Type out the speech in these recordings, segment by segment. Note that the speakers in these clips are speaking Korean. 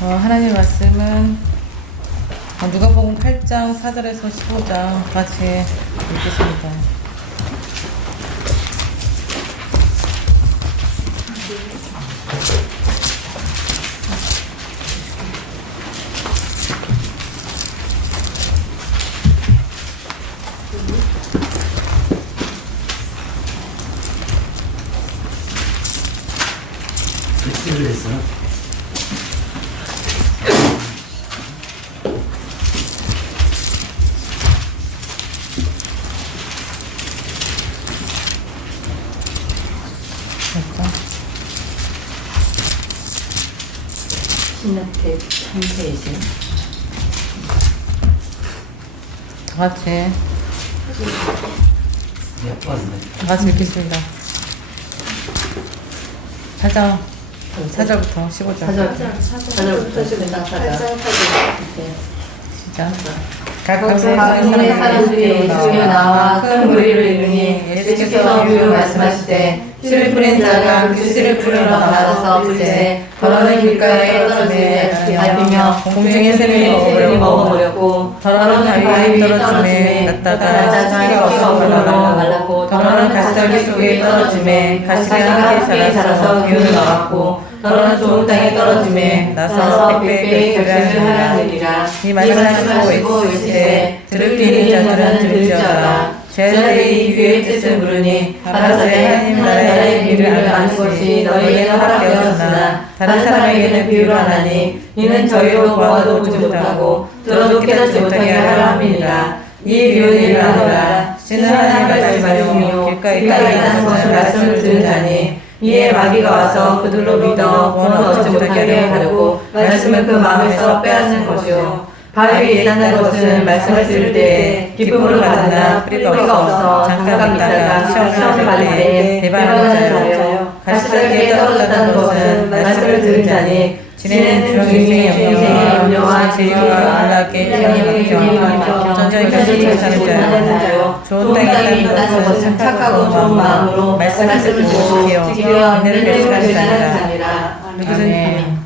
하나님 말씀은 누가복음 8장 4절에서 15장 같이 읽겠습니다. 그랬어. 신학대 상태이신 다 같이 다 같이 읽겠습니다. 8장 4절부터 15절. 4절부터 14절 시작. 각 사람들이 예수께 나와 큰 무리를 이루니 예수께서 유로 말씀하시되 씨를 뿌린 자가 그 씨를 뿌리러 나가서 풀세 더러는 길가에 떨어지매 밟히며 공중의 새를 먹어버렸고 더러는 바위 위에 떨어지매 났다가 씨가 없어 말랐고 더러는 가시떨기 속에 떨어지매 가시가 함께 자라서 기운을 나왔고 더러는 좋은 땅에 떨어지매 나서 백배 결실하느니라. 이 말씀하시고 이르시되 들을 귀 있는 자들은 들을지어다. 제자들이 이 귀의 뜻을 물으니 가라사대 하나님 나라의 비유를 아는 것이 너희에게는 허락되었으나 다른 사람에게는 비유를 안 하니 이는 저희로 보아도 보지 못하고 들어도 깨닫지 못하게 하려 함이니라. 이 비유는 이러하노라. 씨는 하나님의 말씀이요 길가에 있는 것을 말씀을 듣는 자니 이에 마귀가 와서 그들로 믿어 원을 얻지 못하게 하려고 말씀을 그 마음에서 빼앗는 것이요 바위 위에 있는 것은 말씀을 들을 때에 기쁨으로 받으나 뿌리가 없어 잠깐 있다가 시험을 받을 때에 배반하는 자요 가시떨기에 떨어졌다는 것은 말씀을 들은 자니 지내는 중생의 염려와 재유와 안락에 영향을 전쟁까지 괜찮은 자요 좋은 땅에 있다는 것은 착하고 좋은 마음으로 말씀을 듣고 지키어 은혜를 결실하는 자니라. 아멘.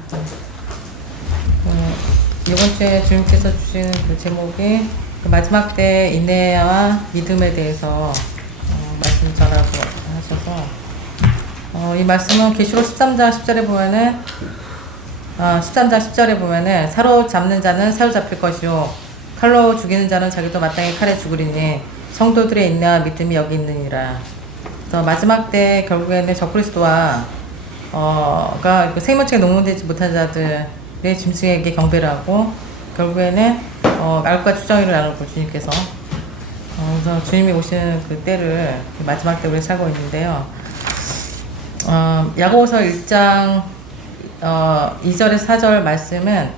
이번 주에 주님께서 주신 그 제목이 그 마지막 때 인내와 믿음에 대해서 말씀 전하고 하셔서 이 말씀은 계시록 13장 10절에 보면은 13장 10절에 보면은 사로잡는 자는 사로잡힐 것이요 칼로 죽이는 자는 자기도 마땅히 칼에 죽으리니 성도들의 인내와 믿음이 여기 있느니라. 그래서 마지막 때 결국에는 적그리스도와 가 생명책에 녹용되지 못한 자들의 짐승에게 경배를 하고 결국에는 말과 투정이를 나누고 주님께서 그래서 주님이 오시는 그 때를 마지막 때 우리 살고 있는데요. 야고보서 1장 2절에서 4절 말씀은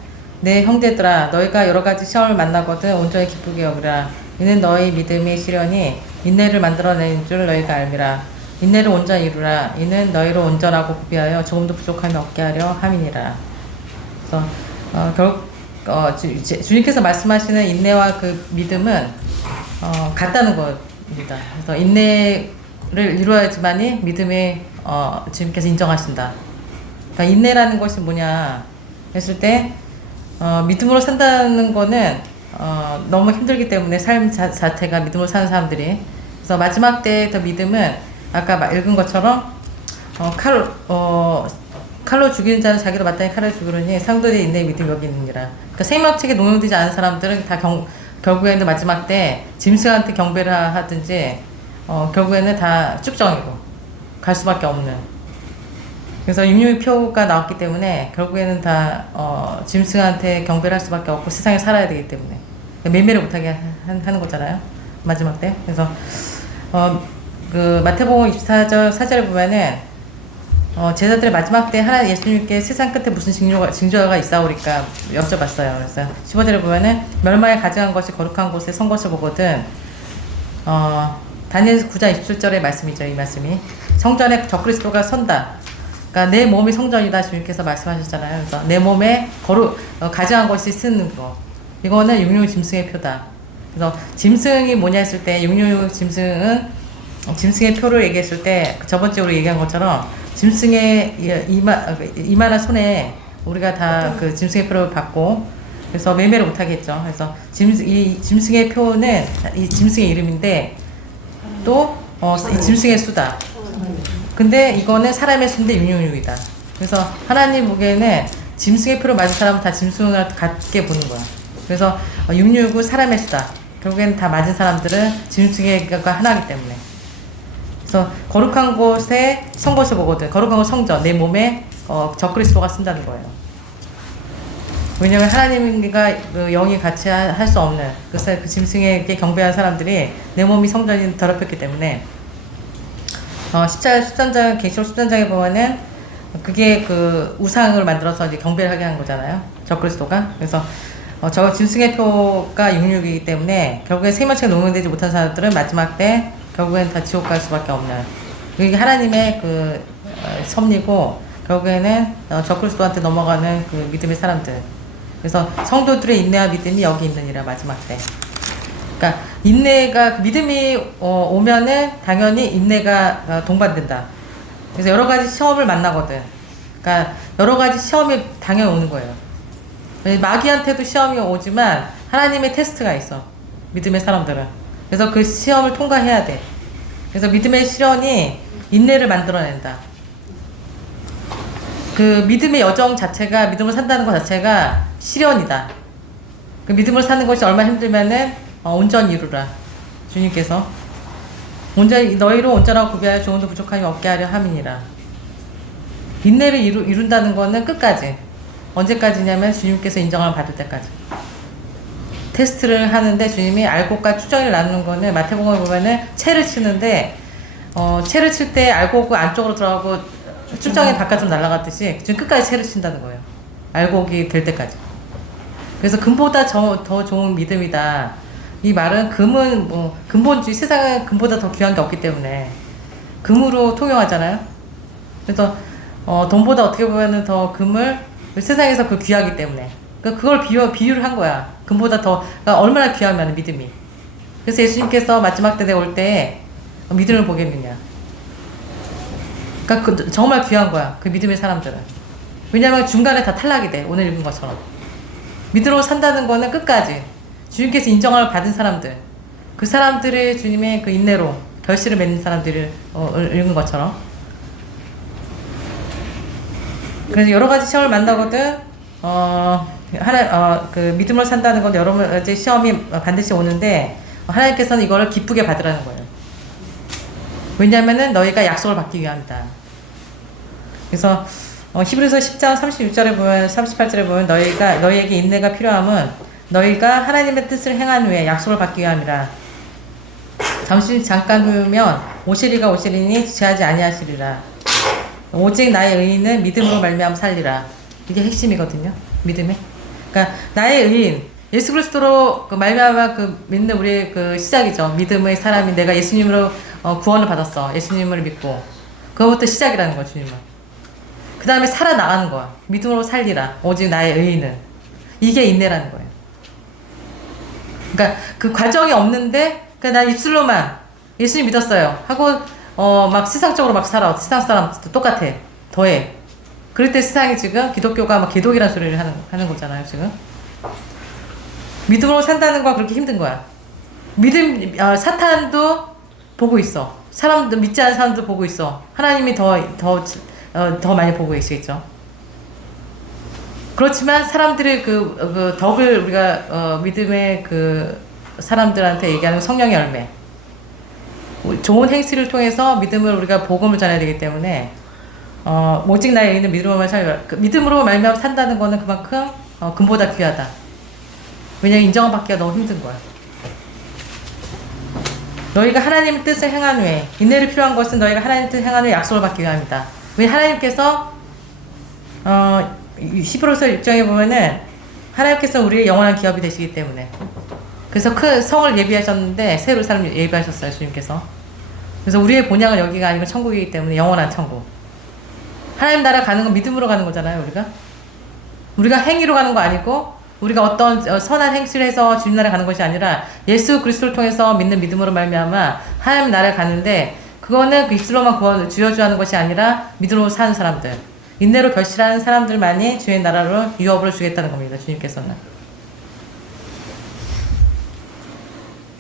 내 형제들아 너희가 여러가지 시험을 만나거든 온전히 기쁘게 여기라. 이는 너희 믿음이 시련이 인내를 만들어내는 줄 너희가 알미라. 인내를 온전히 이루라. 이는 너희로 온전하고 구비하여 조금도 부족함이 없게 하려 함이니라. 그래서 주님께서 말씀하시는 인내와 그 믿음은 같다는 겁니다. 그래서 인내를 이루어야지만이 믿음이 주님께서 인정하신다. 그러니까 인내라는 것이 뭐냐 했을 때 믿음으로 산다는 거는 너무 힘들기 때문에 삶 자체가 믿음으로 사는 사람들이 그래서 마지막 때의 더 믿음은 아까 읽은 것처럼 칼로 죽이는 자는 자기로 마땅히 칼을 죽으려니 상도의 인내의 믿음이 여기 있느니라. 그러니까 생명책에 녹용되지 않은 사람들은 다 결국에는 마지막 때 짐승한테 경배를 하든지 결국에는 다 쭉정이고 갈 수밖에 없는. 그래서 육류표가 나왔기 때문에 결국에는 다 짐승한테 경배를 할 수밖에 없고 세상에 살아야 되기 때문에 매매를 못하게 하는 거잖아요. 마지막 때. 그래서 그 마태복음 24절 4절에 보면은 제자들의 마지막 때 하나님 예수님께 세상 끝에 무슨 징조가 있사오리까 여쭤봤어요. 그래서 15절에 보면은 멸망에 가증한 것이 거룩한 곳에 선 것을 보거든. 다니엘서 9장 27절의 말씀이죠. 이 말씀이 성전에 적그리스도가 선다. 그러니까 내 몸이 성전이다 주님께서 말씀하셨잖아요. 그래서 내 몸에 가증한 것이 쓰는 거. 이거는 육류 짐승의 표다. 그래서 짐승이 뭐냐 했을 때 육류 짐승은 짐승의 표를 얘기했을 때 저번 주에 우리 얘기한 것처럼 짐승의 이마나 손에 우리가 다 그 짐승의 표를 받고 그래서 매매를 못 하겠죠. 그래서 이 짐승의 표는 이 짐승의 이름인데 또 이 짐승의 수다. 근데 이거는 사람의 수인데 666이다. 그래서 하나님 보기에는 짐승의 표를 맞은 사람은 다 짐승을 같게 보는 거야. 그래서 666은 사람의 수다. 결국엔 다 맞은 사람들은 짐승의가 하나이기 때문에. 그래서 거룩한 곳에 성것을 보거든. 거룩한 곳 성전, 내 몸에 적그리스도가 쓴다는 거예요. 왜냐면 하나님과 그 영이 같이 할 수 없는 그 짐승에게 경배한 사람들이 내 몸이 성전이 더럽혔기 때문에 13장, 계시록 13장에 보면은 그게 그 우상을 만들어서 이제 경배를 하게 한 거잖아요. 적그리스도가. 그래서 저 짐승의 표가 66이기 때문에 결국에 생명책에 녹용되지 못한 사람들은 마지막 때 결국엔 다 지옥 갈 수밖에 없는 그게 하나님의 그 섭리고 결국에는 적그리스도한테 넘어가는 그 믿음의 사람들. 그래서 성도들의 인내와 믿음이 여기 있느니라 마지막 때. 그러니까 인내가 믿음이 오면은 당연히 인내가 동반된다. 그래서 여러 가지 시험을 만나거든. 그러니까 여러 가지 시험이 당연히 오는 거예요. 마귀한테도 시험이 오지만 하나님의 테스트가 있어. 믿음의 사람들은. 그래서 그 시험을 통과해야 돼. 그래서 믿음의 시련이 인내를 만들어낸다. 그 믿음의 여정 자체가 믿음을 산다는 것 자체가 시련이다. 그 믿음을 사는 것이 얼마나 힘들면은 온전히 이루라. 주님께서 너희로 온전하고 구비하여 조언도 부족함이 없게 하려 함이니라. 인내를 이룬다는 거는 끝까지. 언제까지냐면 주님께서 인정을 받을 때까지. 테스트를 하는데 주님이 알곡과 추정을 나누는 거는 마태복음에 보면은 채를 치는데 채를 칠 때 알곡이 안쪽으로 들어가고 추정이 바깥으로 날아갔듯이 지금 끝까지 채를 친다는 거예요. 알곡이 될 때까지. 그래서 금보다 더 좋은 믿음이다. 이 말은 금은 근본주의, 세상은 금보다 더 귀한 게 없기 때문에 금으로 통용하잖아요. 그래서 돈보다 어떻게 보면은 더 금을 세상에서 그 귀하기 때문에 그걸 비유를 한 거야. 금보다 더 그러니까 얼마나 귀하면 믿음이. 그래서 예수님께서 마지막 때에 올 때 믿음을 보겠느냐. 그러니까 정말 귀한 거야. 그 믿음의 사람들은. 왜냐하면 중간에 다 탈락이 돼. 오늘 읽은 것처럼. 믿음으로 산다는 거는 끝까지 주님께서 인정을 받은 사람들, 그 사람들의 주님의 그 인내로 결실을 맺는 사람들을 읽은 것처럼. 그래서 여러 가지 시험을 만나거든. 그 믿음으로 산다는 건 여러 가지 시험이 반드시 오는데 하나님께서는 이거를 기쁘게 받으라는 거예요. 왜냐하면은 너희가 약속을 받기 위함이다. 그래서 히브리서 10장 36절에 보면 38절에 보면 너희에게 인내가 필요함은 너희가 하나님의 뜻을 행한 후에 약속을 받기 위함이라. 잠깐 후면 오시리가 오시리니 지체하지 아니하시리라. 오직 나의 의인은 믿음으로 말미암아 살리라. 이게 핵심이거든요. 믿음에. 그러니까 나의 의인 예수 그리스도로 그 말미암아 그 믿는 우리의 그 시작이죠. 믿음의 사람이 내가 예수님으로 구원을 받았어. 예수님을 믿고 그것부터 시작이라는 거야. 주님은. 그 다음에 살아나가는 거야. 믿음으로 살리라. 오직 나의 의인은. 이게 인내라는 거예요. 그러니까 그 과정이 없는데 그냥 난 입술로만 예수님 믿었어요 하고 막 세상적으로 막 살아. 세상 사람 똑같아. 더해. 그럴 때 세상이 지금 기독교가 막 개독이라는 소리를 하는 거잖아요. 지금 믿음으로 산다는 거 그렇게 힘든 거야. 사탄도 보고 있어. 사람도 믿지 않는 사람도 보고 있어. 하나님이 더 많이 보고 계시겠죠. 그렇지만 사람들의 그 덕을 우리가 믿음의 그 사람들한테 얘기하는 성령의 열매. 좋은 행실을 통해서 믿음을 우리가 복음을 전해야 되기 때문에 오직 나의 의인은 믿음으로만 살리라. 믿음으로 말미암아 산다는 거는 그만큼 금보다 귀하다. 왜냐면 인정을 받기가 너무 힘든 거야. 너희가 하나님의 뜻을 행한 후에 인내를 필요한 것은 너희가 하나님의 뜻을 행한 후에 약속을 받기 위함이다. 왜 하나님께서 히브리서 6장에 보면은 하나님께서 우리의 영원한 기업이 되시기 때문에 그래서 큰 성을 예비하셨는데 새로운 삶을 예비하셨어요. 주님께서. 그래서 우리의 본향은 여기가 아니고 천국이기 때문에 영원한 천국. 하나님 나라 가는 건 믿음으로 가는 거잖아요. 우리가 행위로 가는 거 아니고 우리가 어떤 선한 행실을 해서 주님 나라에 가는 것이 아니라 예수 그리스도를 통해서 믿는 믿음으로 말미암아 하나님 나라에 가는데 그거는 그 입술로만 구원 주여주 하는 것이 아니라 믿음으로 사는 사람들. 인내로 결실하는 사람들만이 주의 나라로 유업을 주겠다는 겁니다. 주님께서는.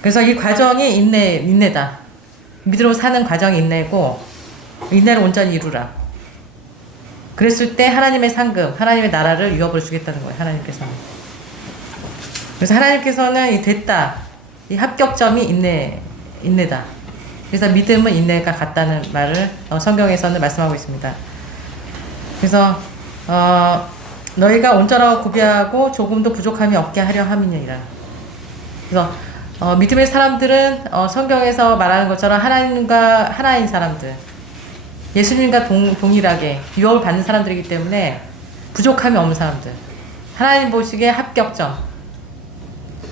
그래서 이 과정이 인내다. 믿음으로 사는 과정이 인내고 인내를 온전히 이루라. 그랬을 때 하나님의 상급, 하나님의 나라를 유업을 주겠다는 거예요. 하나님께서는. 그래서 하나님께서는 이 됐다. 이 합격점이 인내다. 그래서 믿음은 인내가 같다는 말을 성경에서는 말씀하고 있습니다. 그래서 너희가 온전하고 구비하고 조금도 부족함이 없게 하려 함이니라. 그래서 믿음의 사람들은 성경에서 말하는 것처럼 하나님과 하나인 사람들, 예수님과 동일하게 유업을 받는 사람들이기 때문에 부족함이 없는 사람들, 하나님 보시기에 합격점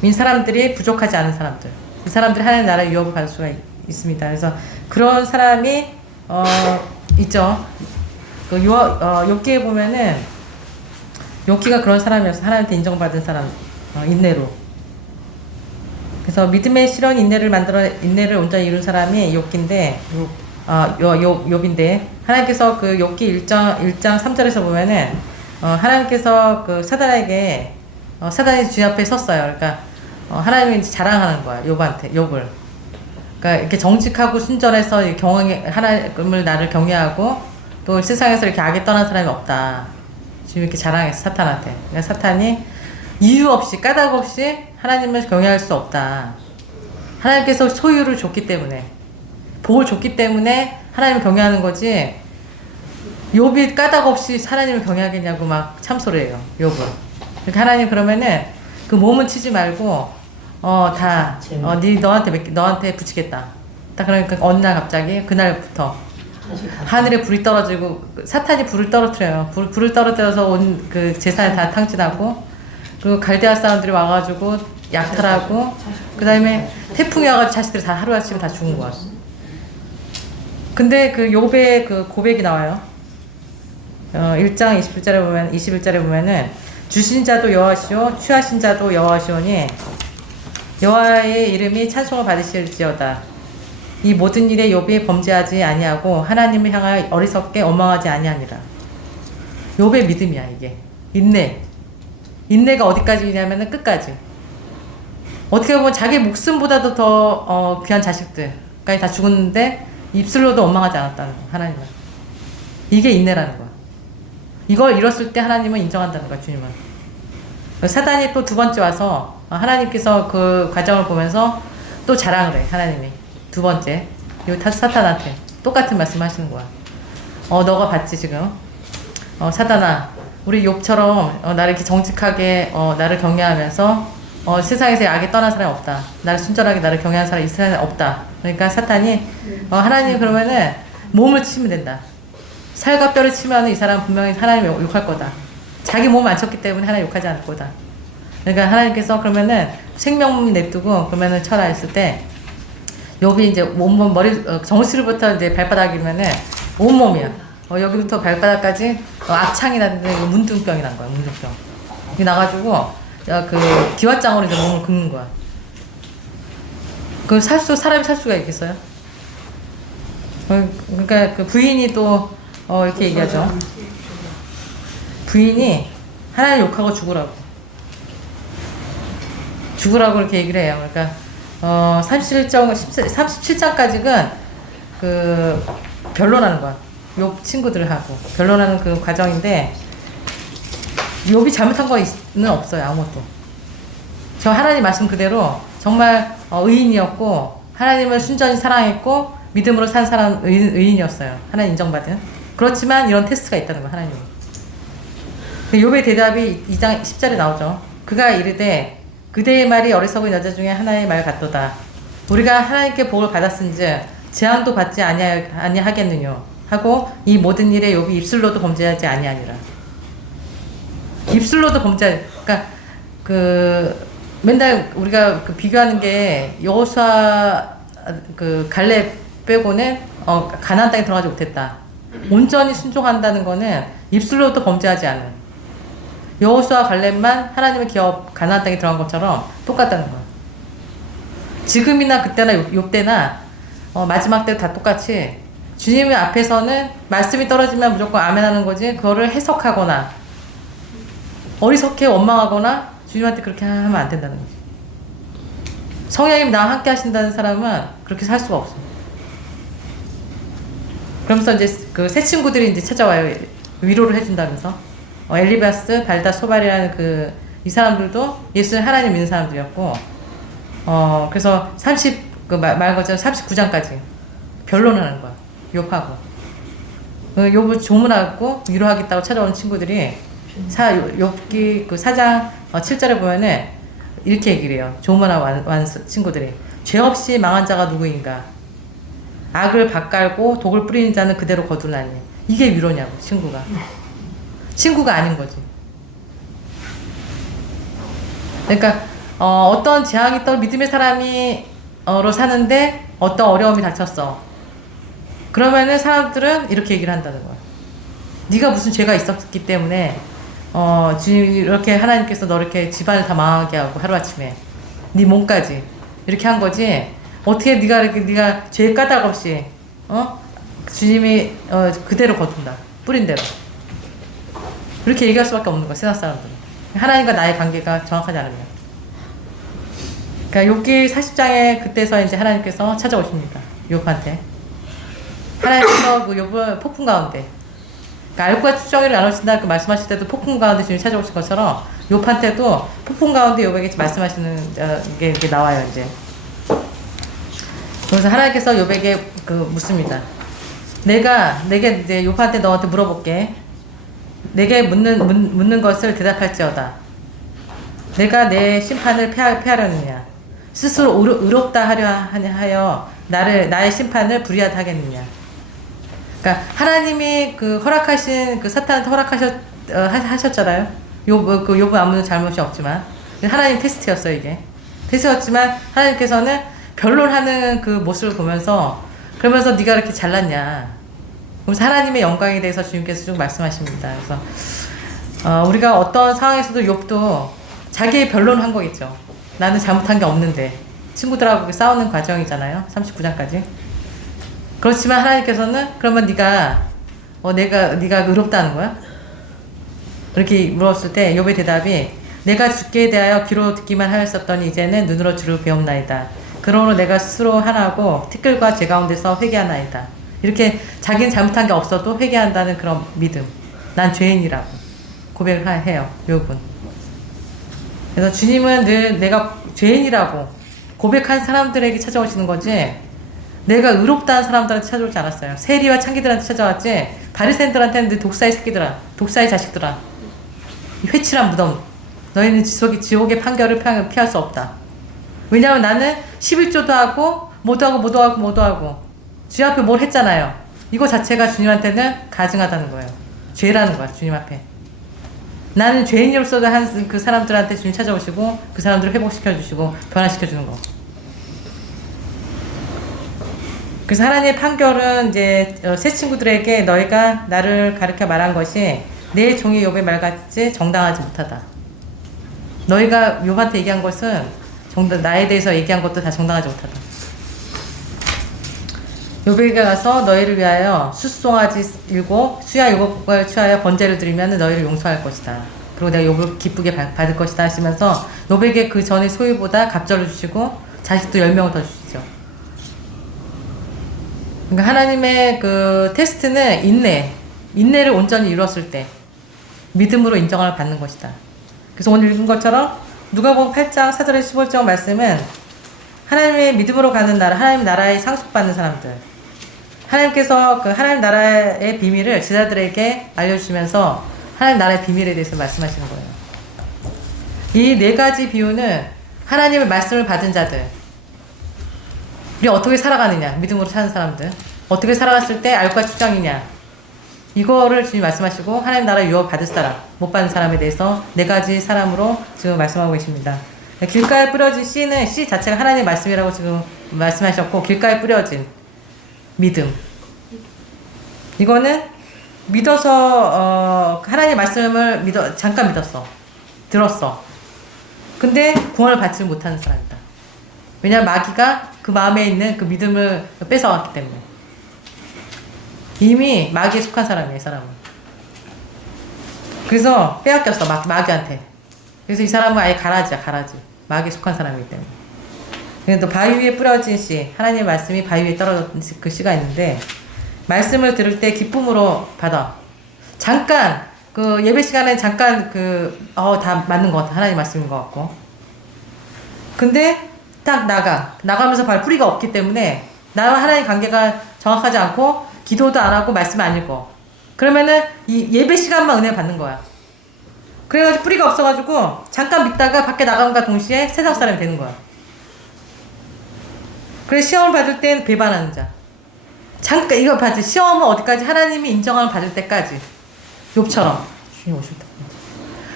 인 사람들이 부족하지 않은 사람들, 이 사람들이 하나님 나라 유업을 받을 수가 있습니다. 그래서 그런 사람이 있죠. 그 욥기에 보면은 욥기가 그런 사람이었어. 하나님한테 인정받은 사람, 인내로. 그래서 믿음의 실현 인내를 온전히 이룬 사람이 욥기인데, 욥인데 하나님께서 그 욥기 1장 3절에서 보면은 하나님께서 그 사단에게 사단이 주님 앞에 섰어요. 그러니까 하나님이 자랑하는 거야. 욥을. 그러니까 이렇게 정직하고 순전해서 하나님을 나를 경외하고 또 세상에서 이렇게 악에 떠난 사람이 없다. 지금 이렇게 자랑했어, 사탄한테. 그러니까 사탄이 이유 없이, 까닭 없이 하나님을 경외할 수 없다. 하나님께서 소유를 줬기 때문에, 복을 줬기 때문에 하나님을 경외하는 거지, 욥이 까닭 없이 하나님을 경외하겠냐고 막 참소리해요, 욥을. 그러니까 하나님 그러면은 그 몸은 치지 말고, 너한테 붙이겠다. 딱 그러니까 어느 날 갑자기, 그날부터 하늘에 불이 떨어지고, 사탄이 불을 떨어뜨려요. 불을 떨어뜨려서 온 그 재산을 다 탕진하고, 그리고 갈대아 사람들이 와가지고 약탈하고, 그 다음에 태풍이 와가지고 자식들이 다 하루아침에 다 죽은 거야. 근데 그 욥의 그 고백이 나와요. 1장 21절에 보면은 주신 자도 여호와시오 취하신 자도 여호와시오니 여호와의 이름이 찬송을 받으실지어다. 이 모든 일에 욥이 범죄하지 아니하고 하나님을 향하여 어리석게 원망하지 아니하니라. 욥의 믿음이야 이게. 인내가 어디까지냐면은 끝까지. 어떻게 보면 자기 목숨보다도 더 귀한 자식들까지 다 죽었는데 입술로도 원망하지 않았다는 거야. 하나님은. 이게 인내라는 거야. 이걸 잃었을 때 하나님은 인정한다는 거야. 주님은. 사단이 또 두 번째 와서 하나님께서 그 과정을 보면서 또 자랑을 해. 하나님이. 두 번째. 이 사탄한테 똑같은 말씀 하시는 거야. 너가 봤지 지금. 사단아, 우리 욥처럼 나를 이렇게 정직하게 나를 경외하면서 세상에서 악에 떠난 사람이 없다. 나를 순전하게 나를 경외하는 사람이 이 세상에 없다. 그러니까 사탄이 하나님 그러면은 몸을 치면 된다. 살과 뼈를 치면 이 사람 분명히 하나님을 욕할 거다. 자기 몸을 안 쳤기 때문에 하나님 욕하지 않을 거다. 그러니까 하나님께서 그러면은 생명몸 냅두고 그러면은 쳐라 했을 때 욥이 이제 온몸 정수리부터 이제 발바닥이면은 온몸이야. 여기부터 발바닥까지 악창이 났는데 문둥병이 난 거야. 문둥병. 이게 나가지고 그 기왓장으로 이제 몸을 긁는 거야. 그 사람이 살 수가 있겠어요? 그러니까 그 부인이 또 이렇게 얘기하죠. 부인이 하나님 욕하고 죽으라고 이렇게 얘기를 해요. 그러니까 37장까지는 그 변론하는 거야. 욥 친구들하고 변론하는 그 과정인데 욥이 잘못한 거는 없어요. 아무것도. 저 하나님 말씀 그대로 정말 의인이었고 하나님을 순전히 사랑했고 믿음으로 산 사람 의인이었어요. 하나님 인정받은. 그렇지만 이런 테스트가 있다는 거야. 하나님이. 욥의 대답이 2장 10절에 나오죠. 그가 이르되 그대의 말이 어리석은 여자 중에 하나의 말 같도다. 우리가 하나님께 복을 받았은즉 재앙도 받지 아니하겠느뇨 하고 이 모든 일에 욥이 입술로도 범죄하지 아니하니라. 입술로도 그러니까 그 맨날 우리가 그 비교하는 게 여호수아 그 갈렙 빼고는 가나안 땅에 들어가지 못했다. 온전히 순종한다는 거는 입술로도 범죄하지 않은. 여호수아 갈렙만 하나님의 기업 가나안 땅에 들어간 것처럼 똑같다는 거야. 지금이나 그때나 욥 때나 마지막 때 다 똑같이 주님 앞에서는 말씀이 떨어지면 무조건 아멘 하는 거지, 그거를 해석하거나 어리석게 원망하거나 주님한테 그렇게 하면 안 된다는 거지. 성령님 나와 함께 하신다는 사람은 그렇게 살 수가 없어. 그러면서 이제 그 새 친구들이 이제 찾아와요. 위로를 해준다면서. 엘리바스, 발다, 소발이라는 이 사람들도 예수는 하나님 믿는 사람들이었고, 그래서 말 것처럼 39장까지 변론하는 거야. 욥하고. 욥을 조문하고 위로하겠다고 찾아온 친구들이 욥기 4장 7절에 보면은 이렇게 얘기를 해요. 조문하고 완 친구들이. 죄 없이 망한 자가 누구인가? 악을 밭갈고 독을 뿌리는 자는 그대로 거둘라니. 이게 위로냐고, 친구가. 친구가 아닌 거지. 그러니까 어떤 재앙이 떠 믿음의 사람이로 사는데 어떤 어려움이 닥쳤어. 그러면은 사람들은 이렇게 얘기를 한다는 거야. 네가 무슨 죄가 있었기 때문에 주님 이렇게 하나님께서 너 이렇게 집안을 다 망하게 하고 하루아침에 네 몸까지 이렇게 한 거지. 어떻게 네가 죄 까닭 없이 주님이 그대로 거둔다. 뿌린 대로. 그렇게 얘기할 수밖에 없는 거야, 세상 사람들은. 하나님과 나의 관계가 정확하지 않으면. 그러니까 욥기 40장에 그때서 이제 하나님께서 찾아오십니다. 욥한테. 하나님께서 그 욥을 폭풍 가운데. 그러니까 알과 추정이를 나누신다 그 말씀하실 때도 폭풍 가운데 주님이 찾아오신 것처럼 욥한테도 폭풍 가운데 욥에게 말씀하시는 게 이렇게 나와요, 이제. 그래서 하나님께서 욥에게 묻습니다. 내게 이제 욥한테 너한테 물어볼게. 내게 묻는 것을 대답할지어다. 내가 내 심판을 피하려느냐? 스스로 의롭다 하여 나의 심판을 불의하다 하겠느냐? 그러니까 하나님이 허락하신 사탄한테 하셨잖아요. 욥은 아무 잘못이 없지만 하나님 테스트였어요, 이게. 테스트였지만 하나님께서는 변론하는 그 모습을 보면서 그러면서 네가 이렇게 잘났냐? 그래서 하나님의 영광에 대해서 주님께서 쭉 말씀하십니다. 그래서 우리가 어떤 상황에서도 욥도 자기의 변론을 한 거겠죠. 나는 잘못한 게 없는데 친구들하고 싸우는 과정이잖아요. 39장까지. 그렇지만 하나님께서는 그러면 네가 의롭다는 거야? 그렇게 물었을 때 욥의 대답이 내가 주께 대하여 귀로 듣기만 하였었더니 이제는 눈으로 주를 배움나이다. 그러므로 내가 스스로 하나고 티끌과 제 가운데서 회개하나이다. 이렇게 자기는 잘못한 게 없어도 회개한다는 그런 믿음. 난 죄인이라고 고백을 해요, 욥은. 그래서 주님은 늘 내가 죄인이라고 고백한 사람들에게 찾아오시는 거지, 내가 의롭다는 사람들한테 찾아오지 않았어요. 세리와 창기들한테 찾아왔지, 바리새인들한테는 늘 독사의 새끼들아, 독사의 자식들아, 회칠한 무덤, 너희는 지옥의 판결을 피할 수 없다. 왜냐하면 나는 11조도 하고 모두 하고 주님 앞에 뭘 했잖아요. 이거 자체가 주님한테는 가증하다는 거예요. 죄라는 거야, 주님 앞에. 나는 죄인으로서도 한 그 사람들한테 주님 찾아오시고 그 사람들을 회복시켜주시고 변화시켜주는 거. 그래서 하나님의 판결은 이제 새 친구들에게 너희가 나를 가르쳐 말한 것이 내 종이 욥의 말같이 정당하지 못하다. 너희가 욥한테 얘기한 것은 나에 대해서 얘기한 것도 다 정당하지 못하다. 욥에게 가서 너희를 위하여 숫송아지 7, 수야 7을 취하여 번제를 드리면 너희를 용서할 것이다. 그리고 내가 욥을 기쁘게 받을 것이다 하시면서 욥에게 그 전의 소유보다 갑절을 주시고 자식도 10명을 더 주시죠. 그러니까 하나님의 그 테스트는 인내를 온전히 이루었을 때 믿음으로 인정을 받는 것이다. 그래서 오늘 읽은 것처럼 누가복음 8장 4절에 15절 말씀은 하나님의 믿음으로 가는 나라, 하나님 나라에 상속받는 사람들, 하나님께서 그 하나님 나라의 비밀을 제자들에게 알려주시면서 하나님 나라의 비밀에 대해서 말씀하시는 거예요. 이 4가지 비유는 하나님의 말씀을 받은 자들, 우리 어떻게 살아가느냐, 믿음으로 사는 사람들 어떻게 살아갔을 때 알과 추정이냐, 이거를 주님 말씀하시고 하나님 나라 유업 받을 사람, 못 받은 사람에 대해서 4가지 사람으로 지금 말씀하고 계십니다. 길가에 뿌려진 씨는 씨 자체가 하나님의 말씀이라고 지금 말씀하셨고, 길가에 뿌려진 믿음, 이거는 믿어서 하나님의 말씀을 잠깐 믿었어, 들었어. 근데 구원을 받지 못하는 사람이다. 왜냐하면 마귀가 그 마음에 있는 그 믿음을 뺏어왔기 때문에. 이미 마귀에 속한 사람이에요, 이 사람은. 그래서 빼앗겼어, 마귀한테. 그래서 이 사람은 아예 가라지야, 가라지. 마귀에 속한 사람이기 때문에. 그리고 또 바위 위에 뿌려진 씨, 하나님의 말씀이 바위 위에 떨어진 그 씨가 있는데, 말씀을 들을 때 기쁨으로 받아. 잠깐, 그 예배 시간에 잠깐 다 맞는 것 같아. 하나님 말씀인 것 같고. 근데 딱 나가면서 뿌리가 없기 때문에 나와 하나님 관계가 정확하지 않고 기도도 안 하고 말씀 안 읽고 그러면은 이 예배 시간만 은혜 받는 거야. 그래가지고 뿌리가 없어가지고 잠깐 믿다가 밖에 나감과 동시에 세상 사람이 되는 거야. 그래서 시험을 받을 땐 배반하는 자. 잠깐 이거 봐지. 시험은 어디까지? 하나님이 인정함을 받을 때까지. 욥처럼 주님 오실 때.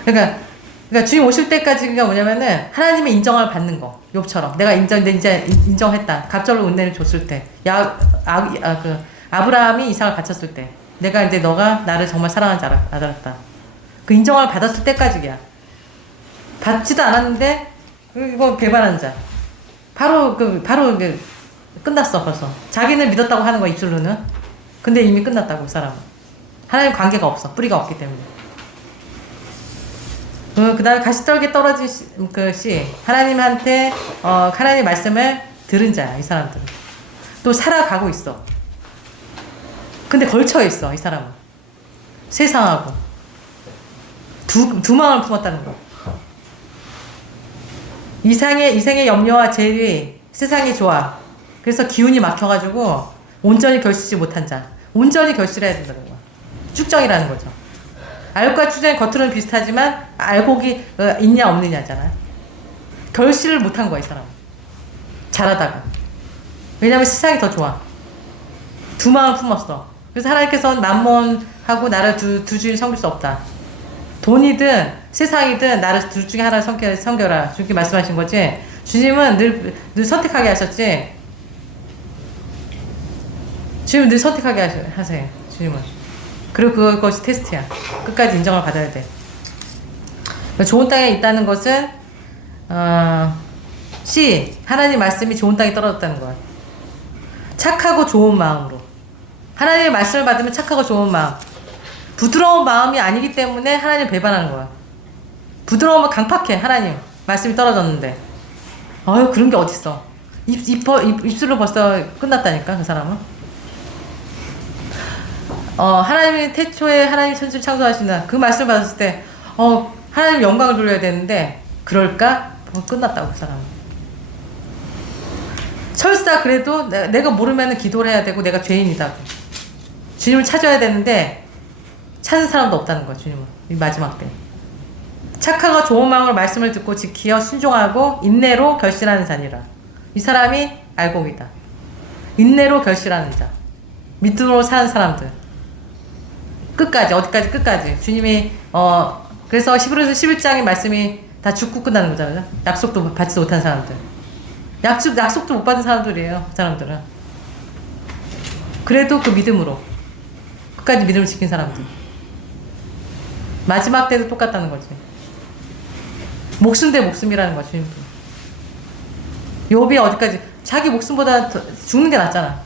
그러니까 주님 오실 때까지가 뭐냐면은 하나님의 인정을 받는 거. 욥처럼 내가 이제 인정했다. 갑절로 은혜를 줬을 때, 아브라함이 이삭을 바쳤을 때, 내가 이제 너가 나를 정말 사랑하는지 알았다. 그 인정을 받았을 때까지야. 받지도 않았는데 이거 배반하는 자. 바로 끝났어 벌써. 자기는 믿었다고 하는 거 입술로는. 근데 이미 끝났다고 그 사람은. 하나님 관계가 없어. 뿌리가 없기 때문에. 그 다음에 가시떨기에 떨어진 씨, 하나님한테 하나님 말씀을 들은 자야. 이 사람들은 또 살아가고 있어. 근데 걸쳐 있어. 이 사람은 세상하고 두 마음을 품었다는 거. 이생의 염려와 재리, 세상의 조화. 그래서 기운이 막혀가지고 온전히 결실지 못한 자. 온전히 결실해야 된다는 거야. 쭉정이라는 거죠. 알곡과 추정이 겉으로는 비슷하지만 알곡이 있냐 없느냐잖아. 결실을 못한 거야, 이 사람은. 잘하다가. 왜냐면 세상이 더 좋아. 두 마음을 품었어. 그래서 하나님께서는 만몬하고 나를 두 주인 섬길 수 없다. 돈이든 세상이든 나를 둘 중에 하나를 섬겨라. 주님께 말씀하신 거지. 주님은 늘 선택하게 하셨지. 주님은 늘 선택하게 하세요. 주님은. 그리고 그것이 테스트야. 끝까지 인정을 받아야 돼. 좋은 땅에 있다는 것은 하나님 말씀이 좋은 땅에 떨어졌다는 거야. 착하고 좋은 마음으로. 하나님의 말씀을 받으면 착하고 좋은 마음. 부드러운 마음이 아니기 때문에 하나님을 배반하는 거야. 부드러우면 강팍해. 하나님 말씀이 떨어졌는데. 그런 게 어딨어. 입술로 벌써 끝났다니까 그 사람은. 하나님이 태초에 하나님 천지를 창조하신다. 그 말씀을 받았을 때 하나님 영광을 돌려야 되는데 그럴까? 끝났다고 그 사람은. 설사 그래도 내가 모르면 기도를 해야 되고 내가 죄인이다. 주님을 찾아야 되는데 찾는 사람도 없다는 거야. 주님은 이 마지막 때. 착하고 좋은 마음으로 말씀을 듣고 지키어 순종하고 인내로 결실하는 자니라. 이 사람이 알곡이다. 인내로 결실하는 자. 믿음으로 사는 사람들. 끝까지 어디까지 끝까지 주님이 그래서 히브리서 11장의 말씀이 다 죽고 끝나는 거잖아요. 약속도 받지 못한 사람들. 약속도 못 받은 사람들이에요. 그 사람들은. 그래도 그 믿음으로 끝까지 믿음을 지킨 사람들. 마지막 때도 똑같다는 거지. 목숨 대 목숨이라는 거야. 주님도. 욥이 어디까지 자기 목숨보다 죽는 게 낫잖아.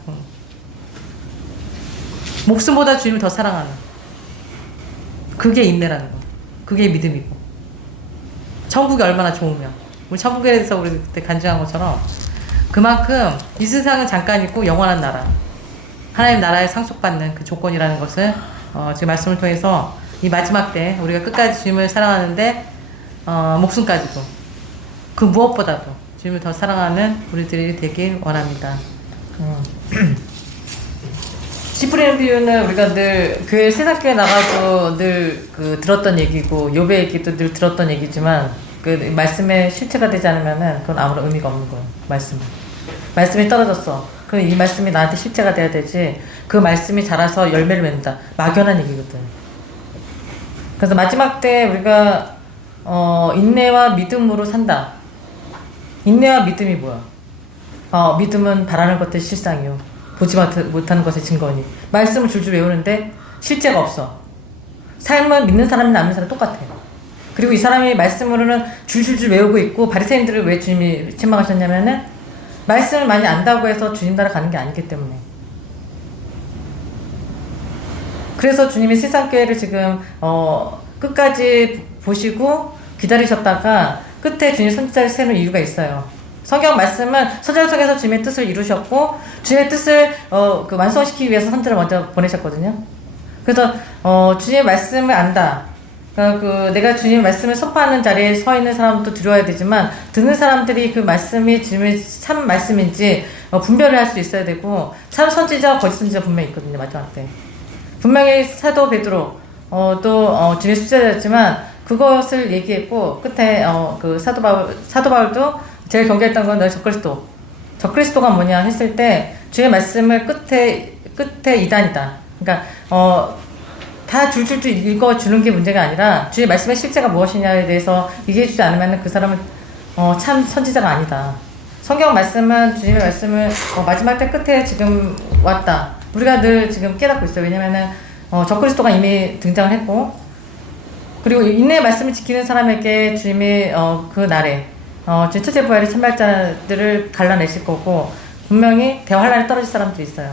목숨보다 주님을 더 사랑하는. 그게 인내라는 거. 그게 믿음이고. 천국이 얼마나 좋으면. 우리 천국에 대해서 우리 그때 간증한 것처럼 그만큼 이 세상은 잠깐이고 영원한 나라. 하나님 나라에 상속받는 그 조건이라는 것을 지금 말씀을 통해서 이 마지막 때 우리가 끝까지 주님을 사랑하는데 목숨까지도 그 무엇보다도 주님을 더 사랑하는 우리들이 되길 원합니다. 씨 뿌리는 비유는 우리가 늘 교회 세상교회 나가도 늘 들었던 얘기고 욥의 얘기도 늘 들었던 얘기지만 그 말씀의 실체가 되지 않으면은 그건 아무런 의미가 없는 거예요. 말씀이 떨어졌어. 그럼 이 말씀이 나한테 실체가 돼야 되지. 그 말씀이 자라서 열매를 맺는다. 막연한 얘기거든. 그래서 마지막 때 우리가 인내와 믿음으로 산다. 인내와 믿음이 뭐야? 믿음은 바라는 것들 실상이요. 보지 못하는 것의 증거니. 말씀을 줄줄 외우는데 실제가 없어. 삶은 믿는 사람이나 안 믿는 사람 똑같아. 그리고 이 사람이 말씀으로는 줄줄줄 외우고 있고 바리새인들을 왜 주님이 책망하셨냐면은 말씀을 많이 안다고 해서 주님 나라 가는 게 아니기 때문에. 그래서 주님이 세상교회를 지금 끝까지 보시고 기다리셨다가 끝에 주님 선지자를 세우는 이유가 있어요. 성경 말씀은 선지자 속에서 주님의 뜻을 이루셨고 주님의 뜻을 완성시키기 위해서 선지자를 먼저 보내셨거든요. 그래서 주님의 말씀을 안다. 내가 주님의 말씀을 선포하는 자리에 서 있는 사람도 들어야 되지만 듣는 사람들이 그 말씀이 주님의 참 말씀인지 분별을 할 수 있어야 되고 참 선지자와 거짓 선지자 분명히 있거든요. 마지막 때 분명히 사도 베드로 또 주님의 수제자였지만 그것을 얘기했고 끝에 그 사도 바울도 제일 경계했던 건 너희 적그리스도가 뭐냐 했을 때 주의 말씀을 끝에 이단이다. 그러니까 다 줄줄줄 읽어주는 게 문제가 아니라 주의 말씀의 실제가 무엇이냐에 대해서 얘기해주지 않으면 그 사람은 참 선지자가 아니다. 성경 말씀은 주님의 말씀을 마지막 때 끝에 지금 왔다. 우리가 늘 지금 깨닫고 있어요. 왜냐면은 적그리스도가 이미 등장을 했고 그리고 인내의 말씀을 지키는 사람에게 주님이 그 날에 제 첫째 부활의 참발자들을 갈라내실 거고 분명히 대환란에 떨어질 사람들이 있어요.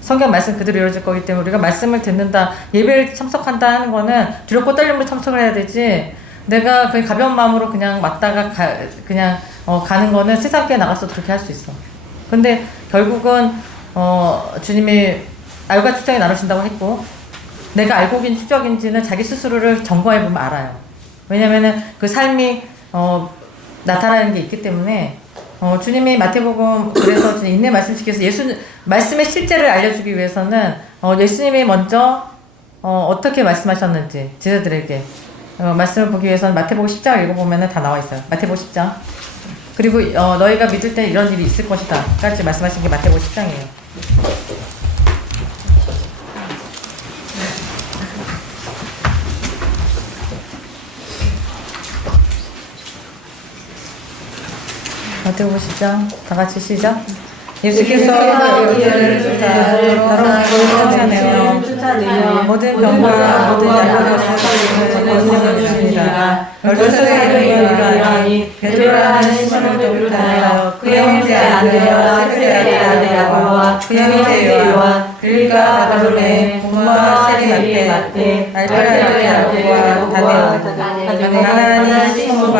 성경 말씀 그대로 이루어질 거기 때문에 우리가 말씀을 듣는다, 예배를 참석한다 하는 거는 두렵고 떨림으로 참석을 해야 되지 내가 그 가벼운 마음으로 그냥 맞다가 그냥 가는 거는 세상교회 나가서도 그렇게 할 수 있어. 근데 결국은 주님이 알과 추정이 나누신다고 했고 내가 알고긴 추적인지는 자기 스스로를 점검해 보면 알아요. 왜냐면은 그 삶이 나타나는 게 있기 때문에 주님이 마태복음 그래서 인내 말씀 지켜서 말씀의 실제를 알려주기 위해서는 예수님이 먼저 어떻게 말씀하셨는지 제자들에게 말씀을 보기 위해서는 마태복음 10장을 읽어보면 다 나와 있어요. 마태복음 10장. 그리고 너희가 믿을 때 이런 일이 있을 것이다 까지 말씀하신 게 마태복음 10장이에요. 마태복음 10장 다 같이 시작. 예수께서 이들을 쫓아내어 모든 병과 모든 약을 거스려 주십니다. 열두살의 이르하니 베드로라 하는 시몬을 따라하여 그의 형제 안드레와 세베대의 아들 야고보와 그의 형제 요한 그리가 바돌로메 고모와 세리 마테 알페아의 야고보와 다니엘 가나안의 시몬과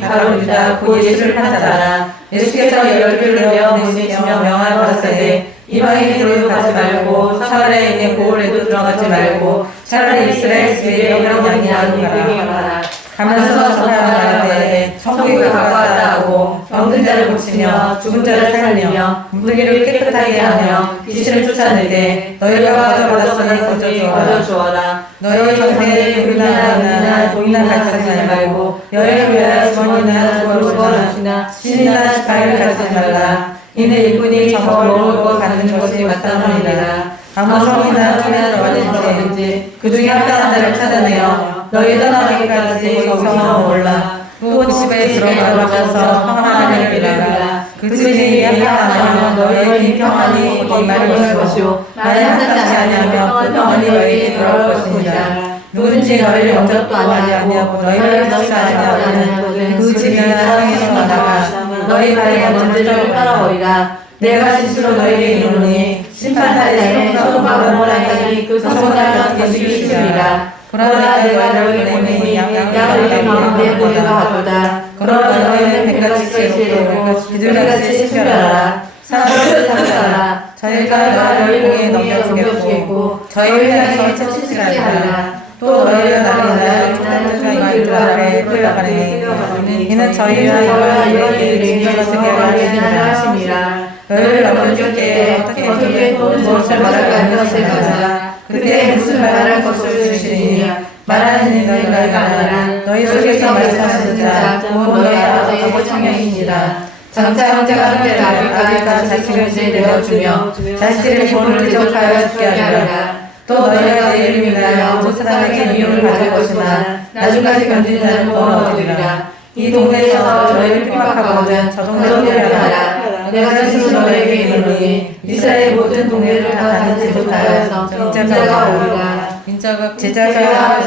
가룟 유다 곧 예수를 판 자라. 예수께서 12를 내어 보내시며 명하셨으되 이방인으로 가지 말고 사마리아에 있는 고을에도 들어가지 말고 차라리 이스라엘 집에 영원히 나누라. 가면서 전파하되 천국이 가까웠다 하고 병든 자를 고치며 죽은 자를 살리며 문둥이를 깨끗하게 하며 귀신을 쫓아내되 너희가 거저받았으니 거저주어라. 너희 전대에 금이나 돈이나 가지지 말고 여행을 위하여 주머니나 두벌이나 신이나 지팡이를 가지지 말라. 이는 일꾼이 적을 먹고 가는 것이 마땅하니라. 아무 성이나 통해서 어딘지 그 중에 합당한 자를 찾아내어 너희 떠나기까지 거기서 몰라. 또 집에 들어가서 평안하게 비라. 그 집이 합당하면 너희 평안이 거기 말할 것이요 만일 합당치 아니하면 평안이 너희에게 돌아올 것이니라. 누구든지 너희를 영접도 아니하고 너희를 접수 아니하고 그 집이나 성에서 나가 너희 발에 먼저 깔아버리라. 내가 스스로 너희에게 이르노니 심판날에 소돔과 고모라까지 그 성소가 계시기 쉬우리라. 그러나 내가 너희를 보내니 양을 가운데 보내가 하도다. 그러나 너희는 백같이 괴롭고 비둘기같이 신별하라. 사람을 사랑하라. 저희가 너희를 공에 넘겨주겠고 저희를 향해 채찍질하리라. 또 너희가 나를 쫓아내가 이들 앞에 끌려가니 이는 저희가 이런 일을 인정하게 하심이라. 너희를 넘겨줄 때 어떻게 또 무엇을 말할까 하는 것을 가자. 그때 무슨 말할 것을 주시니 말하는 일 너희가 아니라 너희 속에서 말씀하시는 자 곧 너희 아버지 청령이시니라. 장차 형제가 함께 아들과 자식을 내어주며 자식들을 기본을 대적하여 죽게 하리라. 또 너희가 내 이름을 위하여 온 세상에게 미움을 받을 것이나 나중까지 견디는 자는 구원 얻으리라. 이 동네에서 너희를 핍박하거든 저 동네를 하라. 내가 스스로 너희에게 이르노니 이스라엘 모든 동네를 다 다니지 못하여서 인자가 오리라. 제자가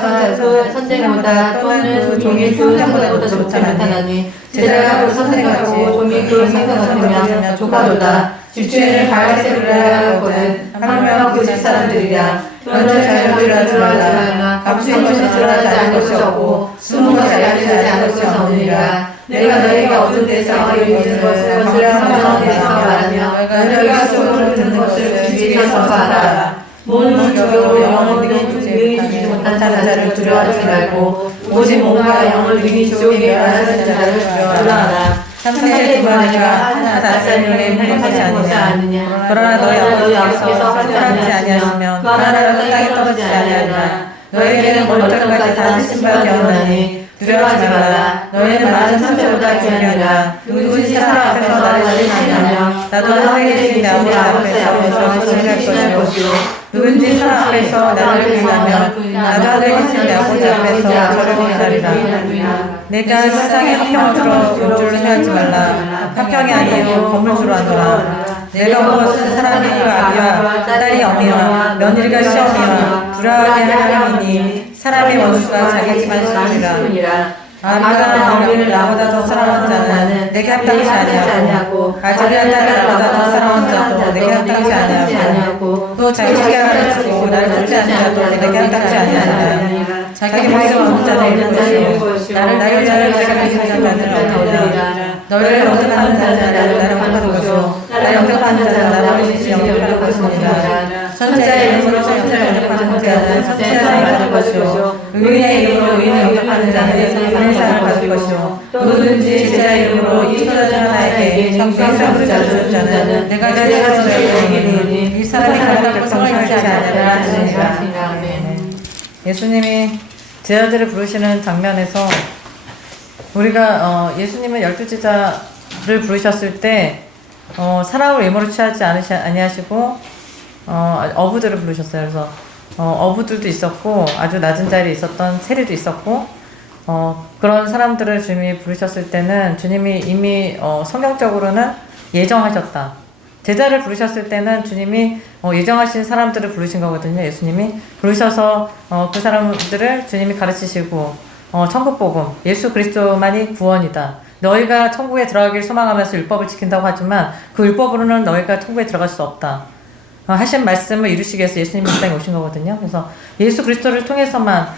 선생보다 또는 그 종이 선생보다 좋지 못하나니 제자가 그 선생하고 종이 그 선생하면 조카도다. 집주인을 바알세부라 하거든 하며 그 집사람들이라. 너는 자유를 두려워하지 말라. 감추인 것이 드러나지 않을 것이 없고 숨은 것이 알려지지 않을 것이 없느니라. 내가 너희가 어두운 데서 이루는 것을 성령의 데서 말하며 너희가 속으로 듣는 것을 주위에 선포하라. 몸은 두려워 영은 능히 주지 못한 자를 두려워하지 말고 오직 몸과 영을 능히 지옥에 멸하는 자를 두려워하라. 삼세의 두 마리가 하나 다스리는 행복하지 않느냐. 그러나 너희 앞에서 허락지 아니하시면 그 하나가 땅에 떨어지지 아니하리라. 너희에게는 머리털까지 다 쓰신 바 되었나니 두려워하지 말라. 너희는 많은 삼세보다 귀하니라. 누구든지 사람 앞에서 나를 지키냐며 나도 하늘에 계신 내 아버지 앞에서 지킬 것이요. 누구든지 사람 앞에서 나를 부인하면 나도 하늘에 계신 내 아버지 앞에서 저를 부인하리라. 내가 세상의 화평을 들어 본줄로 생각하지 말라. 화평이 아니요 건물주로 하노라. 내가 온 것은 사람이 그 아비와 딸이 어미와 며느리가 시어미와 불화하게 하려니니 사람의 원수가 자기 집안 시험이라. 아비가 어미를 나보다 더 사랑하는 자는 내게 합당치 아니하고 아들이야 딸을 나보다 더 사랑하는 자도 내게 합당치 아니하고 또 자기 시간을 주고 나를 쫓지 않는 자도 내게 합당치 아니하니라. 자기 목숨을 얻는 자는 잃는 것이요 나를 자기 생각하는 자는 얻으리라. 너희를 영접하는 자는 나를 영접하는 것이요 나를 영접하는 자는 나를 보시지 영접하는 것이니라. 선지자의 이름으로 선지자를 영접하는 자는 선지자의 상을 받을 것이요 의인의 이름으로 의인을 영접하는 자는 의인의 상을 받을 것이요 누구든지 제자의 이름으로 이 소자들 하나에게 성경상을 주는 자는 내가 제자로 너희에게 이 사람이 가장 백성을 살지 아니하리라 하시니라. 예수님이 제자들을 부르시는 장면에서 우리가 예수님은 12제자를 부르셨을 때 사람을 외모로 취하지 아니하시고 어부들을 부르셨어요. 그래서 어부들도 있었고 아주 낮은 자리에 있었던 세리도 있었고 그런 사람들을 주님이 부르셨을 때는 주님이 이미 성경적으로는 예정하셨다. 제자를 부르셨을 때는 주님이 예정하신 사람들을 부르신 거거든요. 예수님이 부르셔서 그 사람들을 주님이 가르치시고 천국복음, 예수 그리스도만이 구원이다. 너희가 천국에 들어가길 소망하면서 율법을 지킨다고 하지만 그 율법으로는 너희가 천국에 들어갈 수 없다. 하신 말씀을 이루시기 위해서 예수님이 이 땅에 오신 거거든요. 그래서 예수 그리스도를 통해서만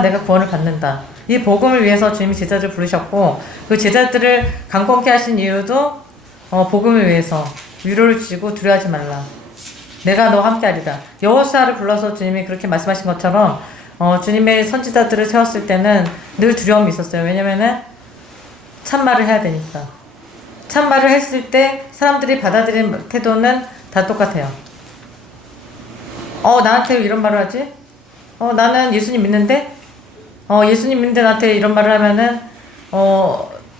내가 구원을 받는다. 이 복음을 위해서 주님이 제자들을 부르셨고 그 제자들을 강권케 하신 이유도 복음을 위해서 위로를 주시고 두려워하지 말라. 내가 너와 함께하리라. 여호수아를 불러서 주님이 그렇게 말씀하신 것처럼 주님의 선지자들을 세웠을 때는 늘 두려움이 있었어요. 왜냐면은 참말을 해야 되니까. 참말을 했을 때 사람들이 받아들이는 태도는 다 똑같아요. 나한테 왜 이런 말을 하지? 나는 예수님 믿는데? 예수님 믿는데 나한테 이런 말을 하면은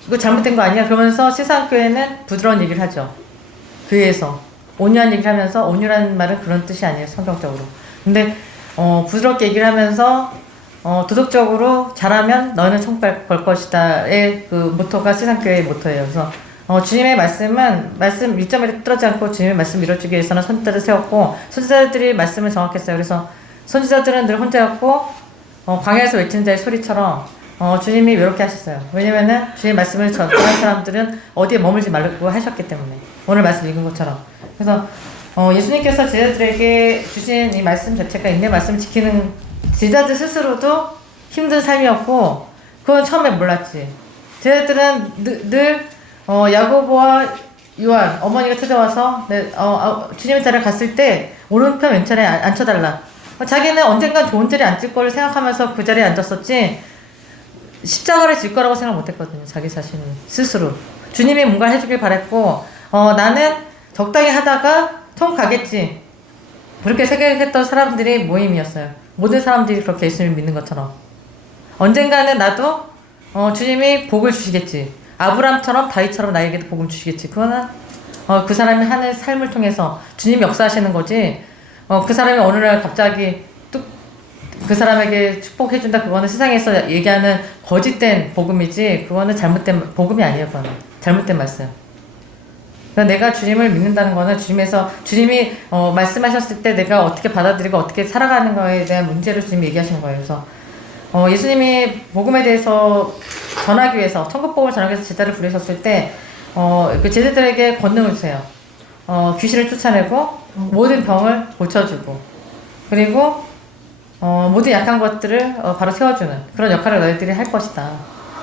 이거 잘못된 거 아니야? 그러면서 세상교회는 부드러운 얘기를 하죠. 교회에서 온유한 얘기를 하면서, 온유라는 말은 그런 뜻이 아니에요, 성경적으로. 근데 부드럽게 얘기를 하면서 도덕적으로 잘하면 너는 천국 갈 것이다의 그 모토가 세상교회의 모토예요. 그래서 주님의 말씀 일점에 떨어지지 않고 주님의 말씀 이뤄주기 위해서는 선지자를 세웠고, 선지자들이 말씀을 정확했어요. 그래서 선지자들은 늘 혼자였고 광야에서 외치는 자의 소리처럼 주님이 외롭게 하셨어요. 왜냐면은 주의 말씀을 전하는 사람들은 어디에 머물지 말라고 하셨기 때문에. 오늘 말씀 읽은 것처럼. 그래서 예수님께서 제자들에게 주신 이 말씀 자체가 인내 말씀을 지키는, 제자들 스스로도 힘든 삶이었고 그건 처음에 몰랐지. 제자들은 늘 야고보와 요한 어머니가 찾아와서 주님의 자리에 갔을 때 오른편 왼편에 앉혀달라. 자기는 언젠간 좋은 자리에 앉을 거를 생각하면서 그 자리에 앉았었지 십자가를 질 거라고 생각 못했거든요. 자기 자신은 스스로 주님이 뭔가 해주길 바랬고 나는 적당히 하다가 천국 가겠지 그렇게 생각했던 사람들이 모임이었어요. 모든 사람들이 그렇게 예수님을 믿는 것처럼 언젠가는 나도 주님이 복을 주시겠지, 아브람처럼 다윗처럼 나에게도 복을 주시겠지. 그거는 그 사람이 하는 삶을 통해서 주님이 역사하시는 거지. 그 사람이 어느 날 갑자기 그 사람에게 축복해준다, 그거는 세상에서 얘기하는 거짓된 복음이지, 그거는 잘못된 복음이 아니에요. 그거는 잘못된 말씀. 그러니까 내가 주님을 믿는다는 거는 주님이 말씀하셨을 때 내가 어떻게 받아들이고 어떻게 살아가는 거에 대한 문제를 주님이 얘기하신 거예요. 그래서 예수님이 복음에 대해서 전하기 위해서, 천국복음을 전하기 위해서 제자를 부르셨을 때 그 제자들에게 권능을 주세요. 귀신을 쫓아내고 모든 병을 고쳐주고 그리고 모든 약한 것들을 바로 세워주는 그런 역할을 너희들이 할 것이다.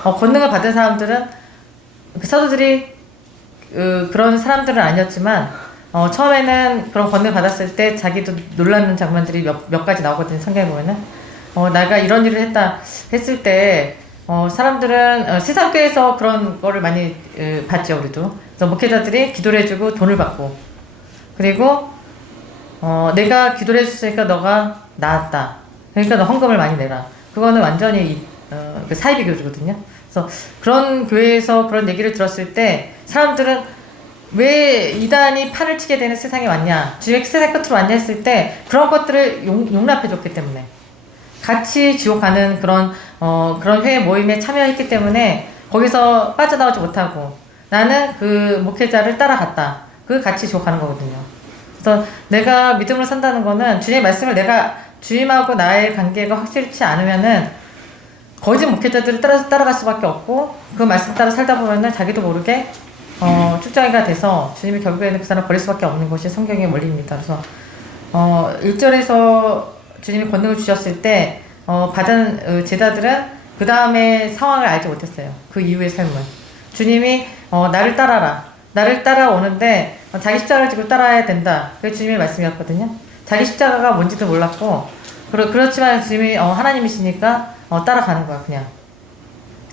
권능을 받은 사람들은 그 사도들이 그런 사람들은 아니었지만 처음에는 그런 권능을 받았을 때 자기도 놀라는 장면들이 몇 가지 나오거든요. 성경에 보면은 내가 이런 일을 했다 했을 때 사람들은 세상 교회에서 그런 거를 많이 봤죠. 우리도. 그래서 목회자들이 기도를 해주고 돈을 받고, 그리고 내가 기도를 해줬으니까 너가 나았다, 그러니까 너 헌금을 많이 내라. 그거는 완전히 그 사이비 교주거든요. 그래서 그런 교회에서 그런 얘기를 들었을 때 사람들은 왜 이단이 팔을 치게 되는 세상에 왔냐, 주의 세상 끝으로 왔냐 했을 때 그런 것들을 용납해 줬기 때문에, 같이 지옥 가는 그런 회의 모임에 참여했기 때문에 거기서 빠져나오지 못하고 나는 그 목회자를 따라갔다. 그 같이 지옥 가는 거거든요. 그래서 내가 믿음으로 산다는 거는 주님의 말씀을 내가 주님하고 나의 관계가 확실치 않으면은 거짓 목회자들을 따라갈 수밖에 없고, 그 말씀 따라 살다 보면은 자기도 모르게 출장이가 돼서 주님이 결국에는 그 사람을 버릴 수밖에 없는 것이 성경의 원리입니다. 그래서 1절에서 주님이 권능을 주셨을 때 받은 제자들은 그 다음에 상황을 알지 못했어요. 그 이후의 삶을. 주님이 나를 따라라, 나를 따라오는데 자기 십자가를 지고 따라야 된다. 그게 주님의 말씀이었거든요. 자기 십자가가 뭔지도 몰랐고, 그렇지만 주님이 하나님이시니까 따라가는 거야 그냥.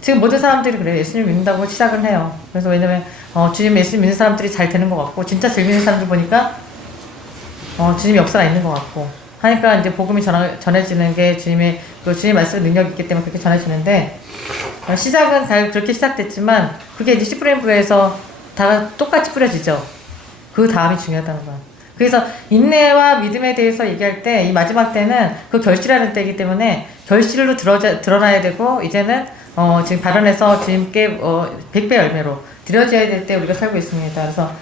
지금 모든 사람들이 그래요. 예수님 믿는다고 시작을 해요. 그래서 왜냐면 주님 예수님 믿는 사람들이 잘 되는 것 같고, 진짜 즐기는 사람들 보니까 주님 역사가 있는 것 같고 하니까 이제 복음이 전해지는 게 주님의 말씀 능력이 있기 때문에 그렇게 전해지는데, 시작은 그렇게 시작됐지만 그게 이제 씨 뿌리는 부에서 다 똑같이 뿌려지죠. 그 다음이 중요하다는 거야. 그래서 인내와 믿음에 대해서 얘기할 때 이 마지막 때는 그 결실하는 때이기 때문에 결실로 드러나야 되고, 이제는 지금 발언해서 주님께 100배 열매로 드려져야 될 때 우리가 살고 있습니다. 그래서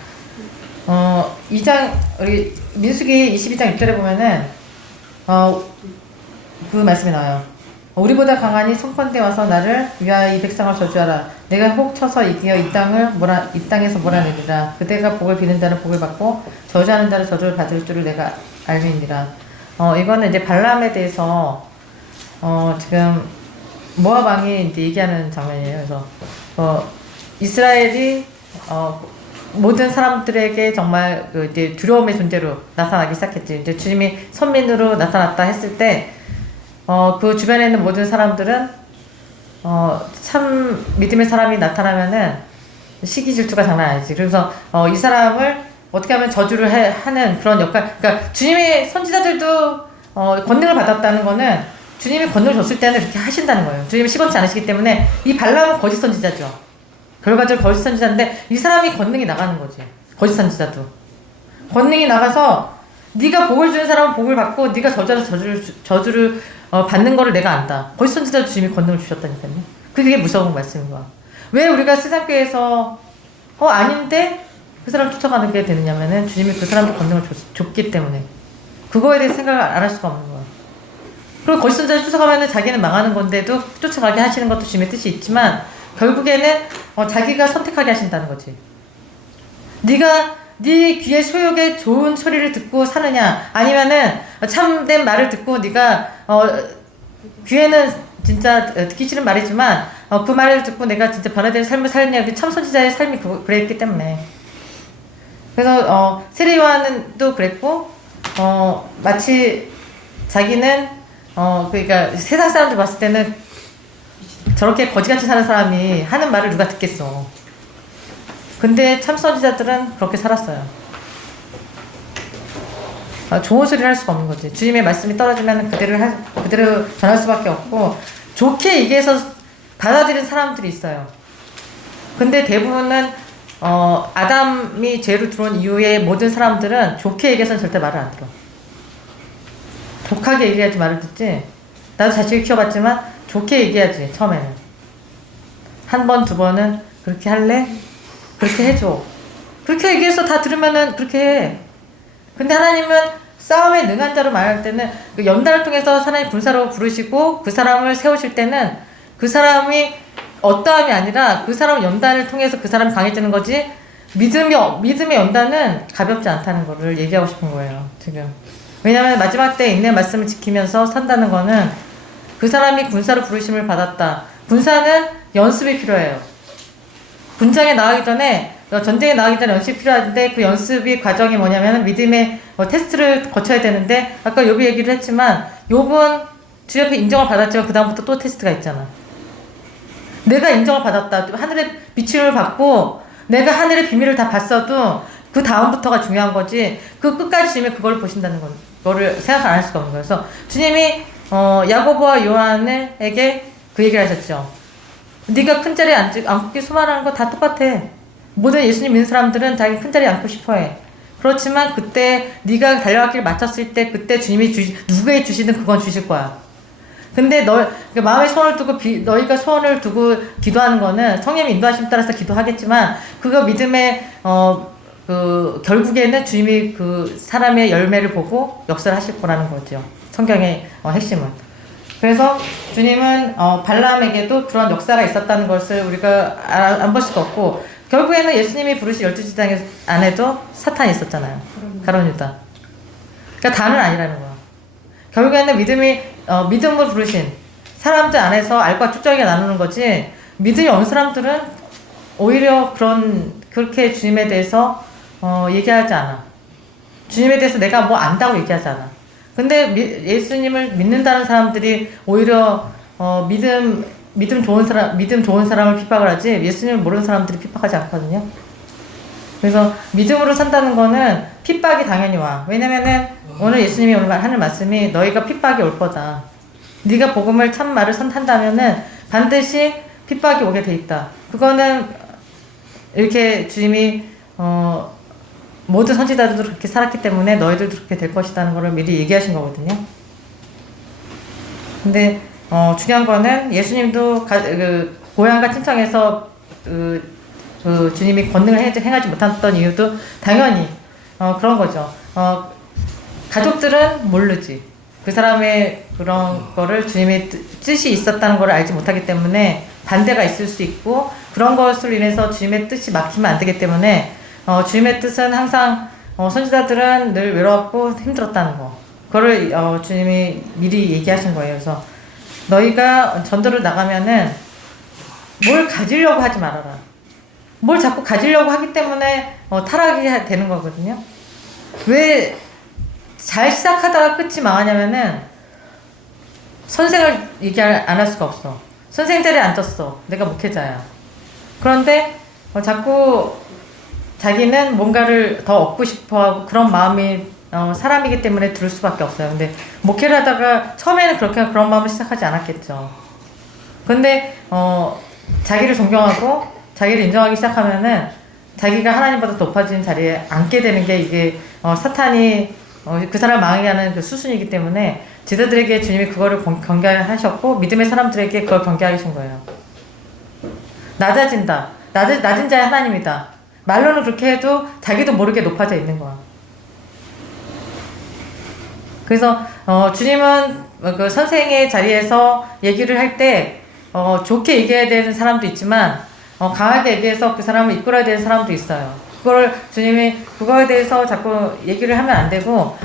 2장 우리 민수기 22장 6절에 보면은 그 말씀이 나와요. 우리보다 강하니 손컨대 와서 나를 위하여 이 백성을 저주하라. 내가 혹 쳐서 이기어 이 땅에서 몰아내리라. 그대가 복을 비는 자는 복을 받고 저주하는 자는 저주를 받을 줄을 내가 알미니라. 이거는 이제 발람에 대해서 지금 모압 왕이 이제 얘기하는 장면이에요. 그래서 이스라엘이 모든 사람들에게 정말 이제 두려움의 존재로 나타나기 시작했지. 이제 주님이 선민으로 나타났다 했을 때 그 주변에 있는 모든 사람들은 참 믿음의 사람이 나타나면은 시기 질투가 장난 아니지. 그래서 이 사람을 어떻게 하면 저주를 하는 그런 역할. 그러니까 주님의 선지자들도 권능을 받았다는 거는 주님이 권능을 줬을 때는 그렇게 하신다는 거예요. 주님이 시건치 않으시기 때문에. 이 발람은 거짓 선지자죠. 결과적으로 거짓 선지자인데 이 사람이 권능이 나가는 거지. 거짓 선지자도 권능이 나가서 네가 복을 주는 사람은 복을 받고 네가 저주를 받는 거를 내가 안다. 거짓 선지자도 주님이 권능을 주셨다니까요. 그게 무서운 말씀인 거야. 왜 우리가 세상교회에서 아닌데 그 사람 쫓아가는 게 되느냐면은 주님이 그 사람도 권능을 줬기 때문에. 그거에 대해 생각을 안 할 수가 없는 거야. 그리고 거짓 선지자를 쫓아가면은 자기는 망하는 건데도 쫓아가게 하시는 것도 주님의 뜻이 있지만, 결국에는 자기가 선택하게 하신다는 거지. 네가 네 귀의 소욕에 좋은 소리를 듣고 사느냐, 아니면은 참된 말을 듣고 네가 귀에는 진짜 듣기 싫은 말이지만 그 말을 듣고 내가 진짜 변화된 삶을 살느냐. 참 선지자의 삶이 그랬기 때문에. 그래서 세례 요한도 그랬고, 마치 자기는 그러니까 세상 사람들 봤을 때는 저렇게 거지같이 사는 사람이 하는 말을 누가 듣겠어. 근데 참 선지자들은 그렇게 살았어요. 좋은 소리를 할 수가 없는 거지. 주님의 말씀이 떨어지면 그대로 전할 수밖에 없고, 좋게 얘기해서 받아들인 사람들이 있어요. 근데 대부분은 아담이 죄로 들어온 이후에 모든 사람들은 좋게 얘기해서는 절대 말을 안 들어. 독하게 얘기해야지 말을 듣지. 나도 자식을 키워봤지만 좋게 얘기해야지. 처음에는 한 번, 두 번은 그렇게 할래? 그렇게 해줘. 그렇게 얘기해서 다 들으면은 그렇게 해. 근데 하나님은 싸움에 능한 자로 말할 때는 그 연단을 통해서 하나님 군사로 부르시고 그 사람을 세우실 때는 그 사람이 어떠함이 아니라 그 사람 연단을 통해서 그 사람이 강해지는 거지, 믿음의 연단은 가볍지 않다는 거를 얘기하고 싶은 거예요, 지금. 왜냐하면 마지막 때 인내 말씀을 지키면서 산다는 거는 그 사람이 군사로 부르심을 받았다. 군사는 연습이 필요해요. 군장에 나가기 전에 전쟁에 나가기 전에 연습이 필요한데 그 연습이 과정이 뭐냐면 믿음의 테스트를 거쳐야 되는데 아까 욥이 얘기를 했지만 욥은 주 옆에 인정을 받았지만 그 다음부터 또 테스트가 있잖아. 내가 인정을 받았다. 하늘의 비침을 받고 내가 하늘의 비밀을 다 봤어도 그 다음부터가 중요한 거지. 그 끝까지 주님이 그걸 보신다는 거를 생각 안 할 수가 없는 거예요. 그래서 주님이 야고보와 요한에게 그 얘기를 하셨죠. 네가 큰 자리에 앉기 소망하는 거 다 똑같아. 모든 예수님 믿는 사람들은 자기 큰 자리에 앉고 싶어해. 그렇지만 그때 네가 달려가기를 마쳤을 때 그때 주님이 누구에게 주시든 그건 주실 거야. 근데 마음에 소원을 두고 너희가 소원을 두고 기도하는 거는 성령의 인도하심 따라서 기도하겠지만 그거 믿음의 결국에는 주님이 그 사람의 열매를 보고 역사를 하실 거라는 거죠. 성경의 핵심은. 그래서 주님은 발람에게도 그런 역사가 있었다는 것을 우리가 안 볼 수가 없고 결국에는 예수님이 부르신 12지장 안에도 사탄이 있었잖아요. 가룟 유다. 그러니까 다는 아니라는 거야. 결국에는 믿음을 부르신 사람들 안에서 알과 축적이 나누는 거지 믿음이 없는 사람들은 오히려 그렇게 주님에 대해서 얘기하지 않아. 주님에 대해서 내가 뭐 안다고 얘기하지 않아. 근데 예수님을 믿는다는 사람들이 오히려 믿음 좋은 사람을 핍박을 하지 예수님을 모르는 사람들이 핍박하지 않거든요. 그래서 믿음으로 산다는 거는 핍박이 당연히 와. 왜냐면은 오늘 예수님이 오늘 하는 말씀이 너희가 핍박이 올 거다. 네가 복음을 참 말을 선한다면은 반드시 핍박이 오게 돼 있다. 그거는 이렇게 주님이 모든 선지자들도 그렇게 살았기 때문에 너희들도 그렇게 될 것이라는 거를 미리 얘기하신 거거든요. 근데 중요한 거는 예수님도 고향과 친척에서 주님이 권능을 행하지 못했던 이유도 당연히 그런 거죠. 가족들은 모르지. 그 사람의 그런 거를 주님의 뜻이 있었다는 걸 알지 못하기 때문에 반대가 있을 수 있고 그런 것으로 인해서 주님의 뜻이 막히면 안 되기 때문에 주님의 뜻은 항상 선지자들은 늘 외로웠고 힘들었다는 거. 그거를 주님이 미리 얘기하신 거예요. 그래서 너희가 전도를 나가면은 뭘 가지려고 하지 말아라. 뭘 자꾸 가지려고 하기 때문에 타락이 되는 거거든요. 왜 잘 시작하다가 끝이 망하냐면은 선생을 얘기 안 할 수가 없어. 선생 자리에 앉았어. 내가 목회자야. 그런데 자꾸 자기는 뭔가를 더 얻고 싶어하고 그런 마음이 사람이기 때문에 들을 수밖에 없어요. 근데 목회를 하다가 처음에는 그런 마음을 시작하지 않았겠죠. 근데 자기를 존경하고 자기를 인정하기 시작하면은 자기가 하나님보다 높아진 자리에 앉게 되는 게 이게 사탄이 그 사람 망하게 하는 그 수순이기 때문에 제자들에게 주님이 그거를 경계하셨고 믿음의 사람들에게 그걸 경계하게 하신 거예요. 낮아진다. 낮은 자의 하나님이다. 말로는 그렇게 해도 자기도 모르게 높아져 있는 거야. 그래서 주님은 그 선생의 자리에서 얘기를 할 때 좋게 얘기해야 되는 사람도 있지만 강하게 얘기해서 그 사람을 이끌어야 되는 사람도 있어요. 그걸 주님이 그거에 대해서 자꾸 얘기를 하면 안 되고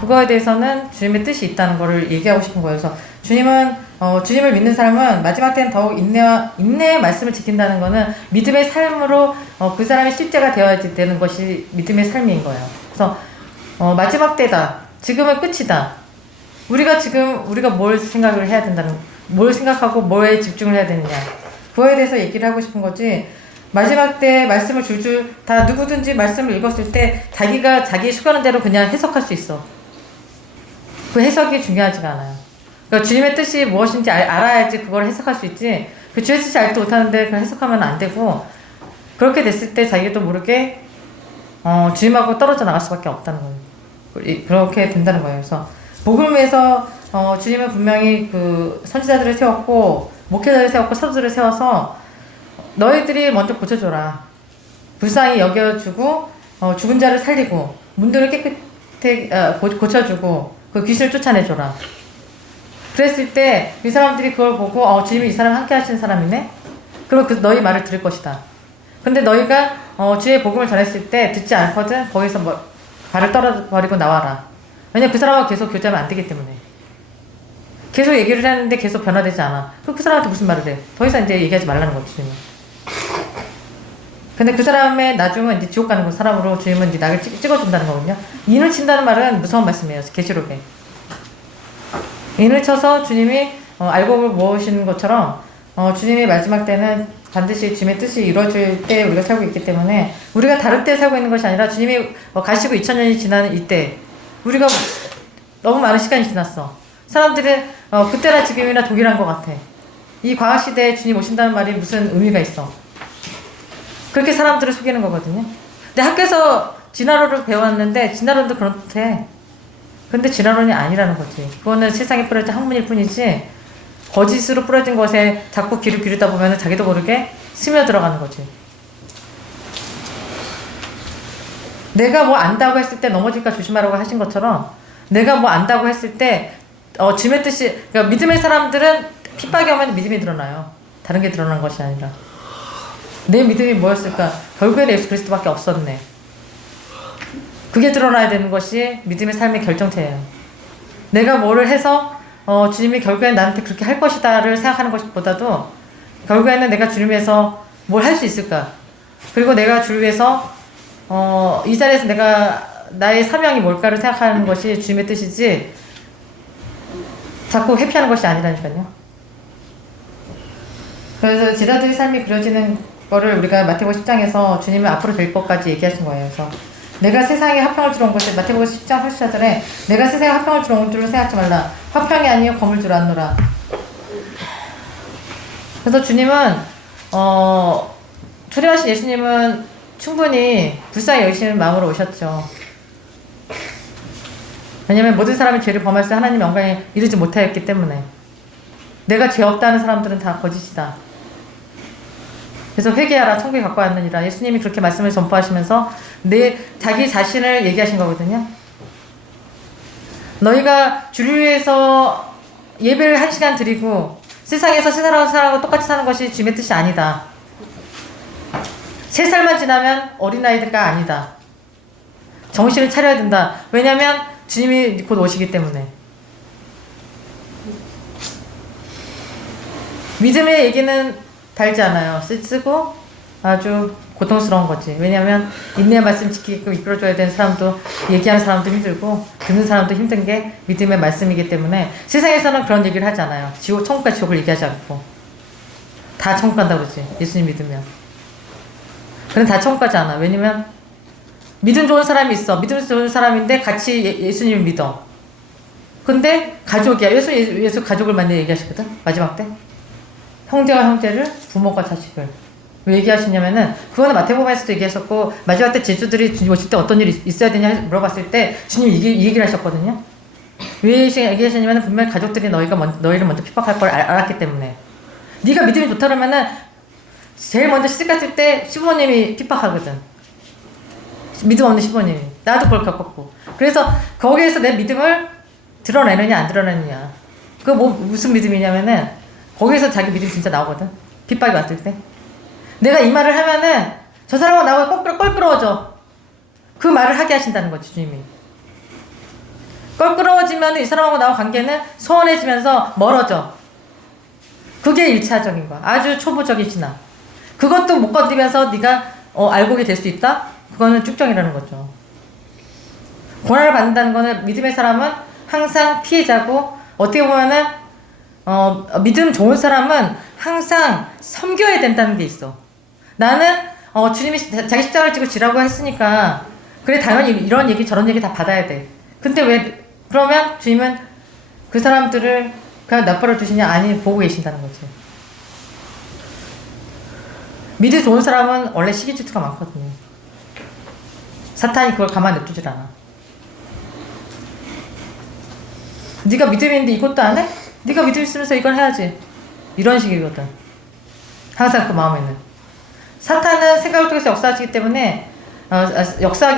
그거에 대해서는 주님의 뜻이 있다는 거를 얘기하고 싶은 거예요. 그래서 주님을 믿는 사람은 마지막 때는 더욱 인내의 말씀을 지킨다는 거는 믿음의 삶으로 그 사람의 실제가 되어야 되는 것이 믿음의 삶인 거예요. 그래서 마지막 때다. 지금은 끝이다. 우리가 뭘 생각을 해야 된다는, 뭘 생각하고 뭐에 집중을 해야 되느냐. 그거에 대해서 얘기를 하고 싶은 거지. 마지막 때 말씀을 줄줄 다 누구든지 말씀을 읽었을 때 자기가 자기 수가는 대로 그냥 해석할 수 있어. 그 해석이 중요하지가 않아요. 그러니까 주님의 뜻이 무엇인지 알아야지 그걸 해석할 수 있지. 그 주의 뜻이 알지도 못하는데 그걸 해석하면 안 되고 그렇게 됐을 때 자기도 모르게 주님하고 떨어져 나갈 수밖에 없다는 거예요. 그렇게 된다는 거예요. 그래서 복음에서 주님은 분명히 그 선지자들을 세웠고 목회자를 세웠고 사도들을 세워서 너희들이 먼저 고쳐줘라. 불쌍히 여겨주고 죽은 자를 살리고 문들을 깨끗하게 고쳐주고 그 귀신을 쫓아내줘라. 그랬을 때 이 사람들이 그걸 보고 주님이 이 사람 함께 하시는 사람이네? 그럼 너희 말을 들을 것이다. 근데 너희가 주의 복음을 전했을 때 듣지 않거든? 거기서 발을 떨어버리고 나와라. 왜냐면 그 사람하고 계속 교제하면 안 되기 때문에. 계속 얘기를 하는데 계속 변화되지 않아. 그럼 그 사람한테 무슨 말을 해? 더 이상 이제 얘기하지 말라는 거지, 주님은. 근데 그 사람의 나중은 이제 지옥 가는 거 사람으로 주님은 이제 낙을 찍어준다는 거거든요. 인을 친다는 말은 무서운 말씀이에요. 계시록에. 인을 쳐서 주님이 알고 모으시는 것처럼 주님이 마지막 때는 반드시 주님의 뜻이 이루어질 때 우리가 살고 있기 때문에 우리가 다른 때 살고 있는 것이 아니라 주님이 가시고 2000년이 지나는 이때 우리가 너무 많은 시간이 지났어. 사람들은 그때나 지금이나 동일한 것 같아. 이 과학시대에 주님 오신다는 말이 무슨 의미가 있어. 그렇게 사람들을 속이는 거거든요. 근데 학교에서 진화론을 배웠는데 진화론도 그렇대. 근데 진화론이 아니라는 거지. 그거는 세상에 뿌려진 학문일 뿐이지 거짓으로 뿌려진 것에 자꾸 귀를 기르다 보면 자기도 모르게 스며들어가는 거지. 내가 뭐 안다고 했을 때 넘어질까 조심하라고 하신 것처럼 내가 뭐 안다고 했을 때 주님의 뜻이 그러니까 믿음의 사람들은 핍박이 오면 믿음이 드러나요. 다른 게 드러난 것이 아니라 내 믿음이 뭐였을까? 결국에는 예수 그리스도밖에 없었네. 그게 드러나야 되는 것이 믿음의 삶의 결정체예요. 내가 뭐를 해서 주님이 결국엔 나한테 그렇게 할 것이다를 생각하는 것보다도 결국에는 내가 주님 위해서 뭘 할 수 있을까? 그리고 내가 주를 위해서 이 자리에서 내가 나의 사명이 뭘까를 생각하는 것이 주님의 뜻이지 자꾸 회피하는 것이 아니라니까요. 그래서 제자들의 삶이 그려지는 거를 우리가 마태복음 10장에서 주님은 앞으로 될 것까지 얘기하신 거예요. 그래서 내가 세상에 화평을 주러 온 것을 마태복음 10장 8절에 내가 세상에 화평을 주러 온 줄로 생각하지 말라. 화평이 아니요 검을 줄 아노라. 그래서 주님은 초림하신 예수님은 충분히 불쌍히 여기시는 마음으로 오셨죠. 왜냐면 모든 사람이 죄를 범할 때 하나님 영광에 이르지 못하였기 때문에 내가 죄 없다는 사람들은 다 거짓이다. 그래서 회개하라 천국에 갖고 왔느니라. 예수님이 그렇게 말씀을 전파하시면서 자기 자신을 얘기하신 거거든요. 너희가 주를 위해서 예배를 1시간 드리고 세상에서 세상하고 사람하고 똑같이 사는 것이 주님의 뜻이 아니다. 3살만 지나면 어린아이들가 아니다. 정신을 차려야 된다. 왜냐면 주님이 곧 오시기 때문에. 믿음의 얘기는 달지 않아요. 쓰고 아주 고통스러운 거지. 왜냐하면 인내의 말씀 지키게끔 이끌어줘야 되는 사람도 얘기하는 사람도 힘들고 듣는 사람도 힘든 게 믿음의 말씀이기 때문에 세상에서는 그런 얘기를 하지 않아요. 천국과 지옥을 얘기하지 않고 다 천국 간다고 그러지. 예수님 믿으면. 근데 다 천국 가지 않아. 왜냐면 믿음 좋은 사람이 있어. 믿음 좋은 사람인데 같이 예수님을 믿어. 근데 가족이야. 예수 가족을 만나 얘기하시거든. 마지막 때. 형제와 형제를, 부모가 자식을. 왜 얘기하시냐면은, 그거는 마태복음에서도 얘기하셨고, 마지막 때 제주들이 주님 오실 때 어떤 일이 있어야 되냐 물어봤을 때, 주님이 이 얘기를 하셨거든요. 왜 얘기하셨냐면은, 분명히 가족들이 너희를 먼저 핍박할 걸 알았기 때문에. 네가 믿음이 좋다 그러면은, 제일 먼저 시집 갔을 때 시부모님이 핍박하거든. 믿음 없는 시부모님이. 나도 그걸 겪었고. 그래서 거기에서 내 믿음을 드러내느냐, 안 드러내느냐. 그거 무슨 믿음이냐면은, 거기에서 자기 믿음이 진짜 나오거든. 핍박이 왔을 때. 내가 이 말을 하면은 저 사람하고 나하고 껄끄러워져. 그 말을 하게 하신다는 거지, 주님이. 껄끄러워지면 이 사람하고 나하고 관계는 소원해지면서 멀어져. 그게 1차적인 거야. 아주 초보적인 신앙. 그것도 못 건드리면서 네가 알고게 될 수 있다? 그거는 쭉정이라는 거죠. 고난을 받는다는 거는 믿음의 사람은 항상 피해자고 어떻게 보면은 믿음 좋은 사람은 항상 섬겨야 된다는 게 있어. 나는 주님이 자기 십자가를 지고 지라고 했으니까 그래 당연히 이런 얘기 저런 얘기 다 받아야 돼. 근데 왜 그러면 주님은 그 사람들을 그냥 납버려 두시냐? 아니 보고 계신다는 거지. 믿음 좋은 사람은 원래 시기 질투가 많거든요. 사탄이 그걸 가만 냅두질 않아. 네가 믿음이 있는데 이것도 안 해? 네가 믿음 있으면서 이걸 해야지. 이런 식이거든. 항상 그 마음에는. 사탄은 생각을 통해서 역사하기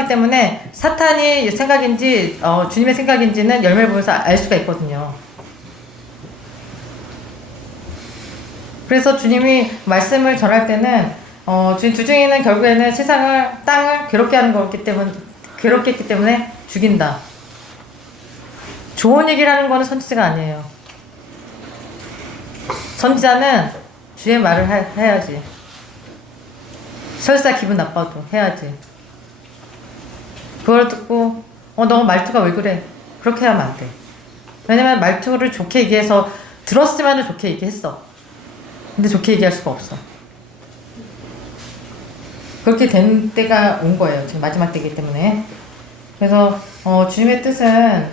때문에 사탄이 생각인지 주님의 생각인지는 열매를 보면서 알 수가 있거든요. 그래서 주님이 말씀을 전할 때는 주님 주중에는 결국에는 세상을 땅을 괴롭게 하는 거였기 때문에 괴롭게 했기 때문에 죽인다. 좋은 얘기를 하는 거는 선지자가 아니에요. 선지자는 주의 말을 해야지. 설사 기분 나빠도 해야지. 그걸 듣고 너 말투가 왜 그래? 그렇게 하면 안 돼. 왜냐면 말투를 좋게 얘기해서 들었으면 좋게 얘기했어. 근데 좋게 얘기할 수가 없어. 그렇게 된 때가 온 거예요. 지금 마지막 때이기 때문에. 그래서 주님의 뜻은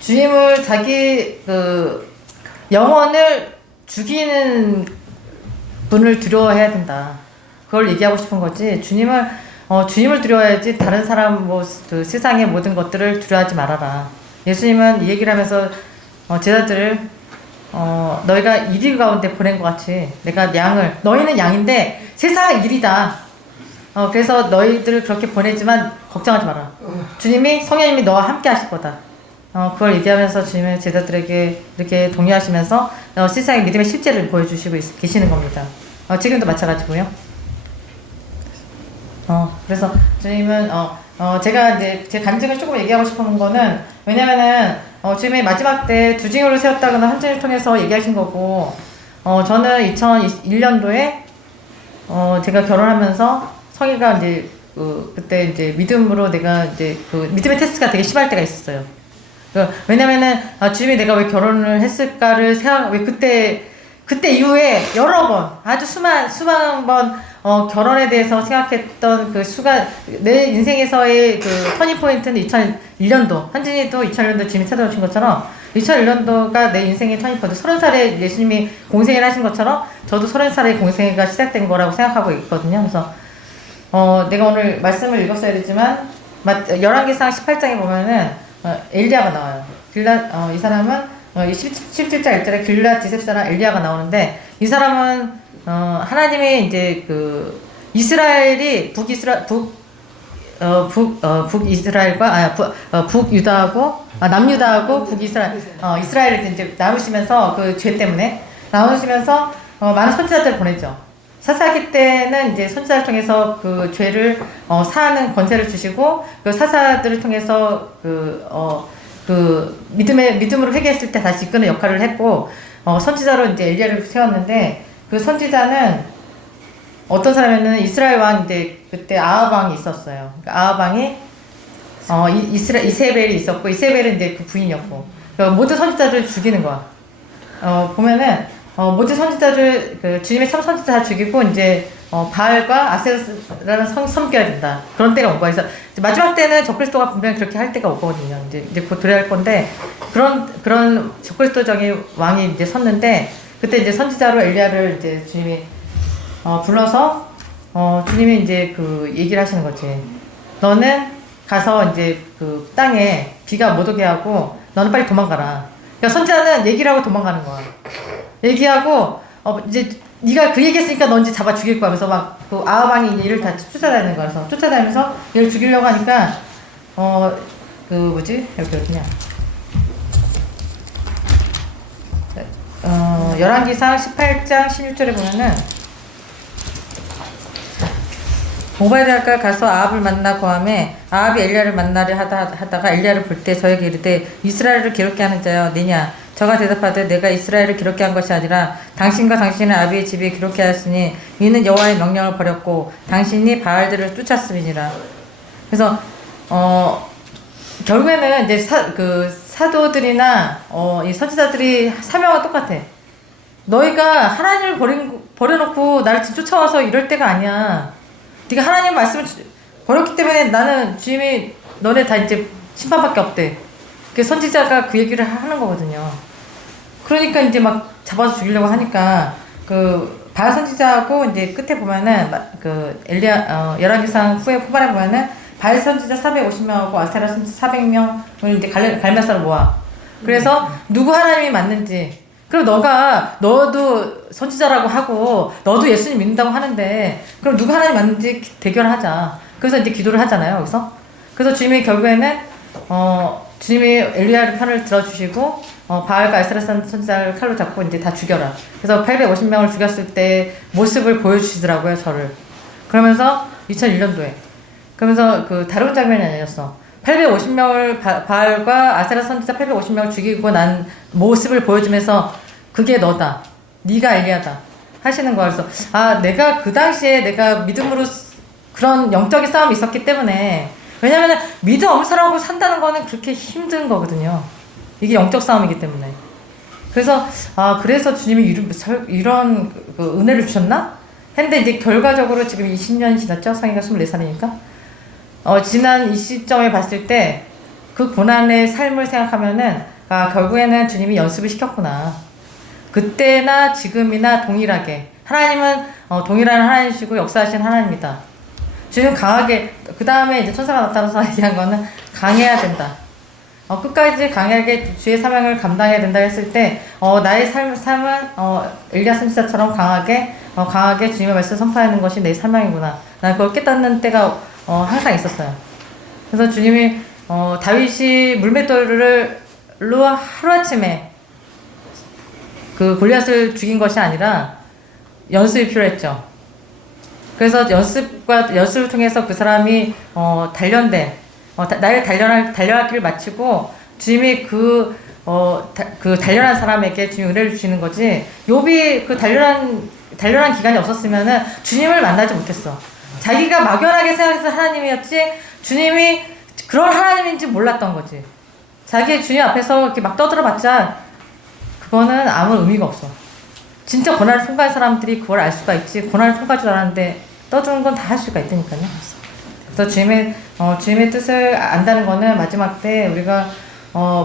주님을 자기 그 영혼을 죽이는 분을 두려워해야 된다. 그걸 얘기하고 싶은 거지. 주님을 두려워해야지 다른 사람 그 세상의 모든 것들을 두려워하지 말아라. 예수님은 이 얘기를 하면서 제자들을 너희가 이리 가운데 보낸 것 같이 내가 너희는 양인데 세상은 이리다. 그래서 너희들을 그렇게 보내지만 걱정하지 마라. 주님이 성령님이 너와 함께 하실 거다. 그걸 얘기하면서 주님의 제자들에게 이렇게 독려하시면서 세상의 믿음의 실제를 보여주시고 계시는 겁니다. 지금도 마찬가지고요. 그래서 주님은 제가 이제 제 간증을 조금 얘기하고 싶은 거는 왜냐면은 주님의 마지막 때 두 징후를 세웠다거나 한 징을 통해서 얘기하신 거고 저는 2001년도에 제가 결혼하면서 성희가 이제 그때 이제 믿음으로 내가 이제 그 믿음의 테스트가 되게 심할 때가 있었어요. 왜냐면은 주님이 내가 왜 결혼을 했을까를 왜 그때 이후에 여러 번 아주 수많은 번 결혼에 대해서 생각했던 그 내 인생에서의 그 터닝 포인트는 2001년도 한진이도 2001년도 주님이 찾아오신 것처럼 2001년도가 내 인생의 터닝 포인트 30살에 예수님이 공생을 하신 것처럼 저도 30살에 공생애가 시작된 거라고 생각하고 있거든요. 그래서 내가 오늘 말씀을 읽었어야 되지만 열왕기상 18장에 보면은 엘리야가 나와요. 이 사람은 17장 1절에 길르앗 디셉사랑 엘리야가 나오는데 이 사람은 하나님의 이제 그 이스라엘이 북이스라엘과 북유다하고 남유다하고 북이스라엘 이스라엘을 이제 나누시면서 그 죄 때문에 나누시면서 많은 선지자들을 보냈죠. 사사기 때는 이제 선지자를 통해서 그 죄를 사하는 권세를 주시고 그 사사들을 통해서 믿음으로 회개했을 때 다시 이끄는 역할을 했고 선지자로 이제 엘리야를 세웠는데 그 선지자는 어떤 사람이냐면 이스라엘 왕 이제 그때 아합 왕이 있었어요. 그러니까 아합 왕이 이세벨이 있었고 이세벨은 이제 그 부인이었고 그러니까 모든 선지자들을 죽이는 거야. 보면은 모든 선지자들 그 주님의 참 선지자 다 죽이고 이제 바알과 아세라는 섬겨야 된다. 그런 때가 온 거야. 그래서 마지막 때는 적그리스도가 분명히 그렇게 할 때가 오거든요. 이제 곧 그래야 할 건데 그런 적그리스도적인 왕이 이제 섰는데 그때 이제 선지자로 엘리야를 이제 주님이 불러서 주님이 이제 그 얘기를 하시는 거지. 너는 가서 이제 그 땅에 비가 못 오게 하고 너는 빨리 도망가라. 그러니까 선지자는 얘기를 하고 도망가는 거야. 얘기하고 이제 네가 그 얘기했으니까 너 이제 잡아 죽일 거야. 그래서 막 그 아합 왕이 얘를 다 쫓아다니는 거야. 그래서 쫓아다니면서 얘를 죽이려고 하니까 그 뭐지 여기 어디냐? 열왕기상 18장 16절에 보면은 오바댜가 가서 아합을 만나 고함에 아합이 엘리야를 만나려 하다가 엘리야를 볼 때 저에게 이르되 이스라엘을 괴롭게 하는 자여 니냐? 저가 대답하되 내가 이스라엘을 괴롭게 한 것이 아니라 당신과 당신의 아비의 집에 괴롭게 하였으니 이는 여호와의 명령을 버렸고 당신이 바알들을 쫓았음이니라. 그래서 결국에는 이제 사도들이나 이 선지자들이 사명은 똑같아. 너희가 하나님을 버려놓고 나를 쫓아와서 이럴 때가 아니야. 네가 하나님 말씀을 버렸기 때문에 나는 주님이 너네 다 이제 심판밖에 없대. 그 선지자가 그 얘기를 하는 거거든요. 그러니까 이제 막 잡아서 죽이려고 하니까 그 바알 선지자하고 이제 끝에 보면은 그 열왕기상 후반에 보면은 바알 선지자 450명하고 아세라 선지자 400명을 이제 갈멜사로 모아. 그래서 누구 하나님이 맞는지. 그럼 너도 선지자라고 하고 너도 예수님 믿는다고 하는데 그럼 누구 하나님 맞는지 대결하자. 그래서 이제 기도를 하잖아요. 그래서 주님이 결국에는 주님이 엘리야의 편을 들어주시고 바알과 아세라 선지자를 칼로 잡고 이제 다 죽여라. 그래서 850명을 죽였을 때 모습을 보여주시더라고요, 저를. 그러면서 2001년도에. 그러면서 그 다른 장면이 아니었어. 850명을 바알과 아세라 선지자 850명을 죽이고 난 모습을 보여주면서 그게 너다. 네가 엘리야다. 하시는 거야. 그래서 내가 그 당시에 내가 믿음으로 그런 영적인 싸움이 있었기 때문에 왜냐면은 믿음 없는 사람하고 산다는 거는 그렇게 힘든 거거든요. 이게 영적 싸움이기 때문에. 그래서 그래서 주님이 이런 그 은혜를 주셨나? 했는데 이제 결과적으로 지금 20년이 지났죠. 상이가 24살이니까. 지난 이 시점에 봤을 때 그 고난의 삶을 생각하면은 결국에는 주님이 연습을 시켰구나. 그때나 지금이나 동일하게 하나님은 동일한 하나님이시고 역사하신 하나님이다. 주님 강하게 그 다음에 이제 천사가 나타나서 얘기한 거는 강해야 된다. 끝까지 강하게 주의 사명을 감당해야 된다 했을 때 나의 삶은 엘리야 선지자처럼 강하게 주님의 말씀을 선포하는 것이 내 사명이구나. 난 그걸 깨닫는 때가 항상 있었어요. 그래서 주님이 다윗이 물맷돌로 하루아침에 그 골리앗을 죽인 것이 아니라 연습이 필요했죠. 그래서 연습을 통해서 그 사람이 나의 달려갈 길을 마치고 주님이 그 단련한 사람에게 주님이 은혜를 주시는 거지. 욥이 그 단련한 기간이 없었으면은 주님을 만나지 못했어. 자기가 막연하게 생각해서 하나님이었지 주님이 그런 하나님인지 몰랐던 거지. 자기 주님 앞에서 이렇게 막 떠들어봤자 그거는 아무 의미가 없어. 진짜 고난을 통과한 사람들이 그걸 알 수가 있지. 고난을 통과할 줄 알았는데 떠드는 건 다 할 수가 있다니까요. 그래서 주님의 뜻을 안다는 거는 마지막 때 우리가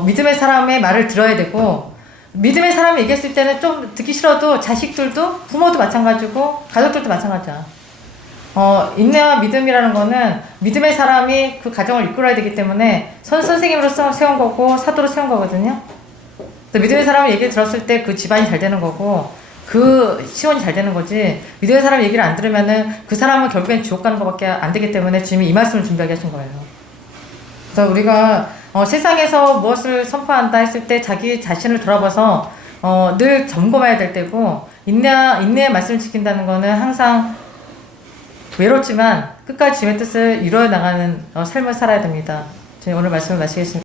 믿음의 사람의 말을 들어야 되고, 믿음의 사람이 얘기했을 때는 좀 듣기 싫어도 자식들도 부모도 마찬가지고 가족들도 마찬가지야. 인내와 믿음이라는 거는 믿음의 사람이 그 가정을 이끌어야 되기 때문에 선생님으로서 세운 거고 사도로 세운 거거든요. 믿음의 사람의 얘기를 들었을 때 그 집안이 잘 되는 거고 그 시원이 잘 되는 거지. 믿음의 사람 얘기를 안 들으면은 그 사람은 결국엔 지옥 가는 것밖에 안 되기 때문에 주님이 이 말씀을 준비하게 하신 거예요. 그래서 우리가 세상에서 무엇을 선포한다 했을 때 자기 자신을 돌아봐서 늘 점검해야 될 때고, 인내의 말씀을 지킨다는 거는 항상 외롭지만 끝까지 주님의 뜻을 이루어 나가는 삶을 살아야 됩니다. 오늘 말씀을 마치겠습니다.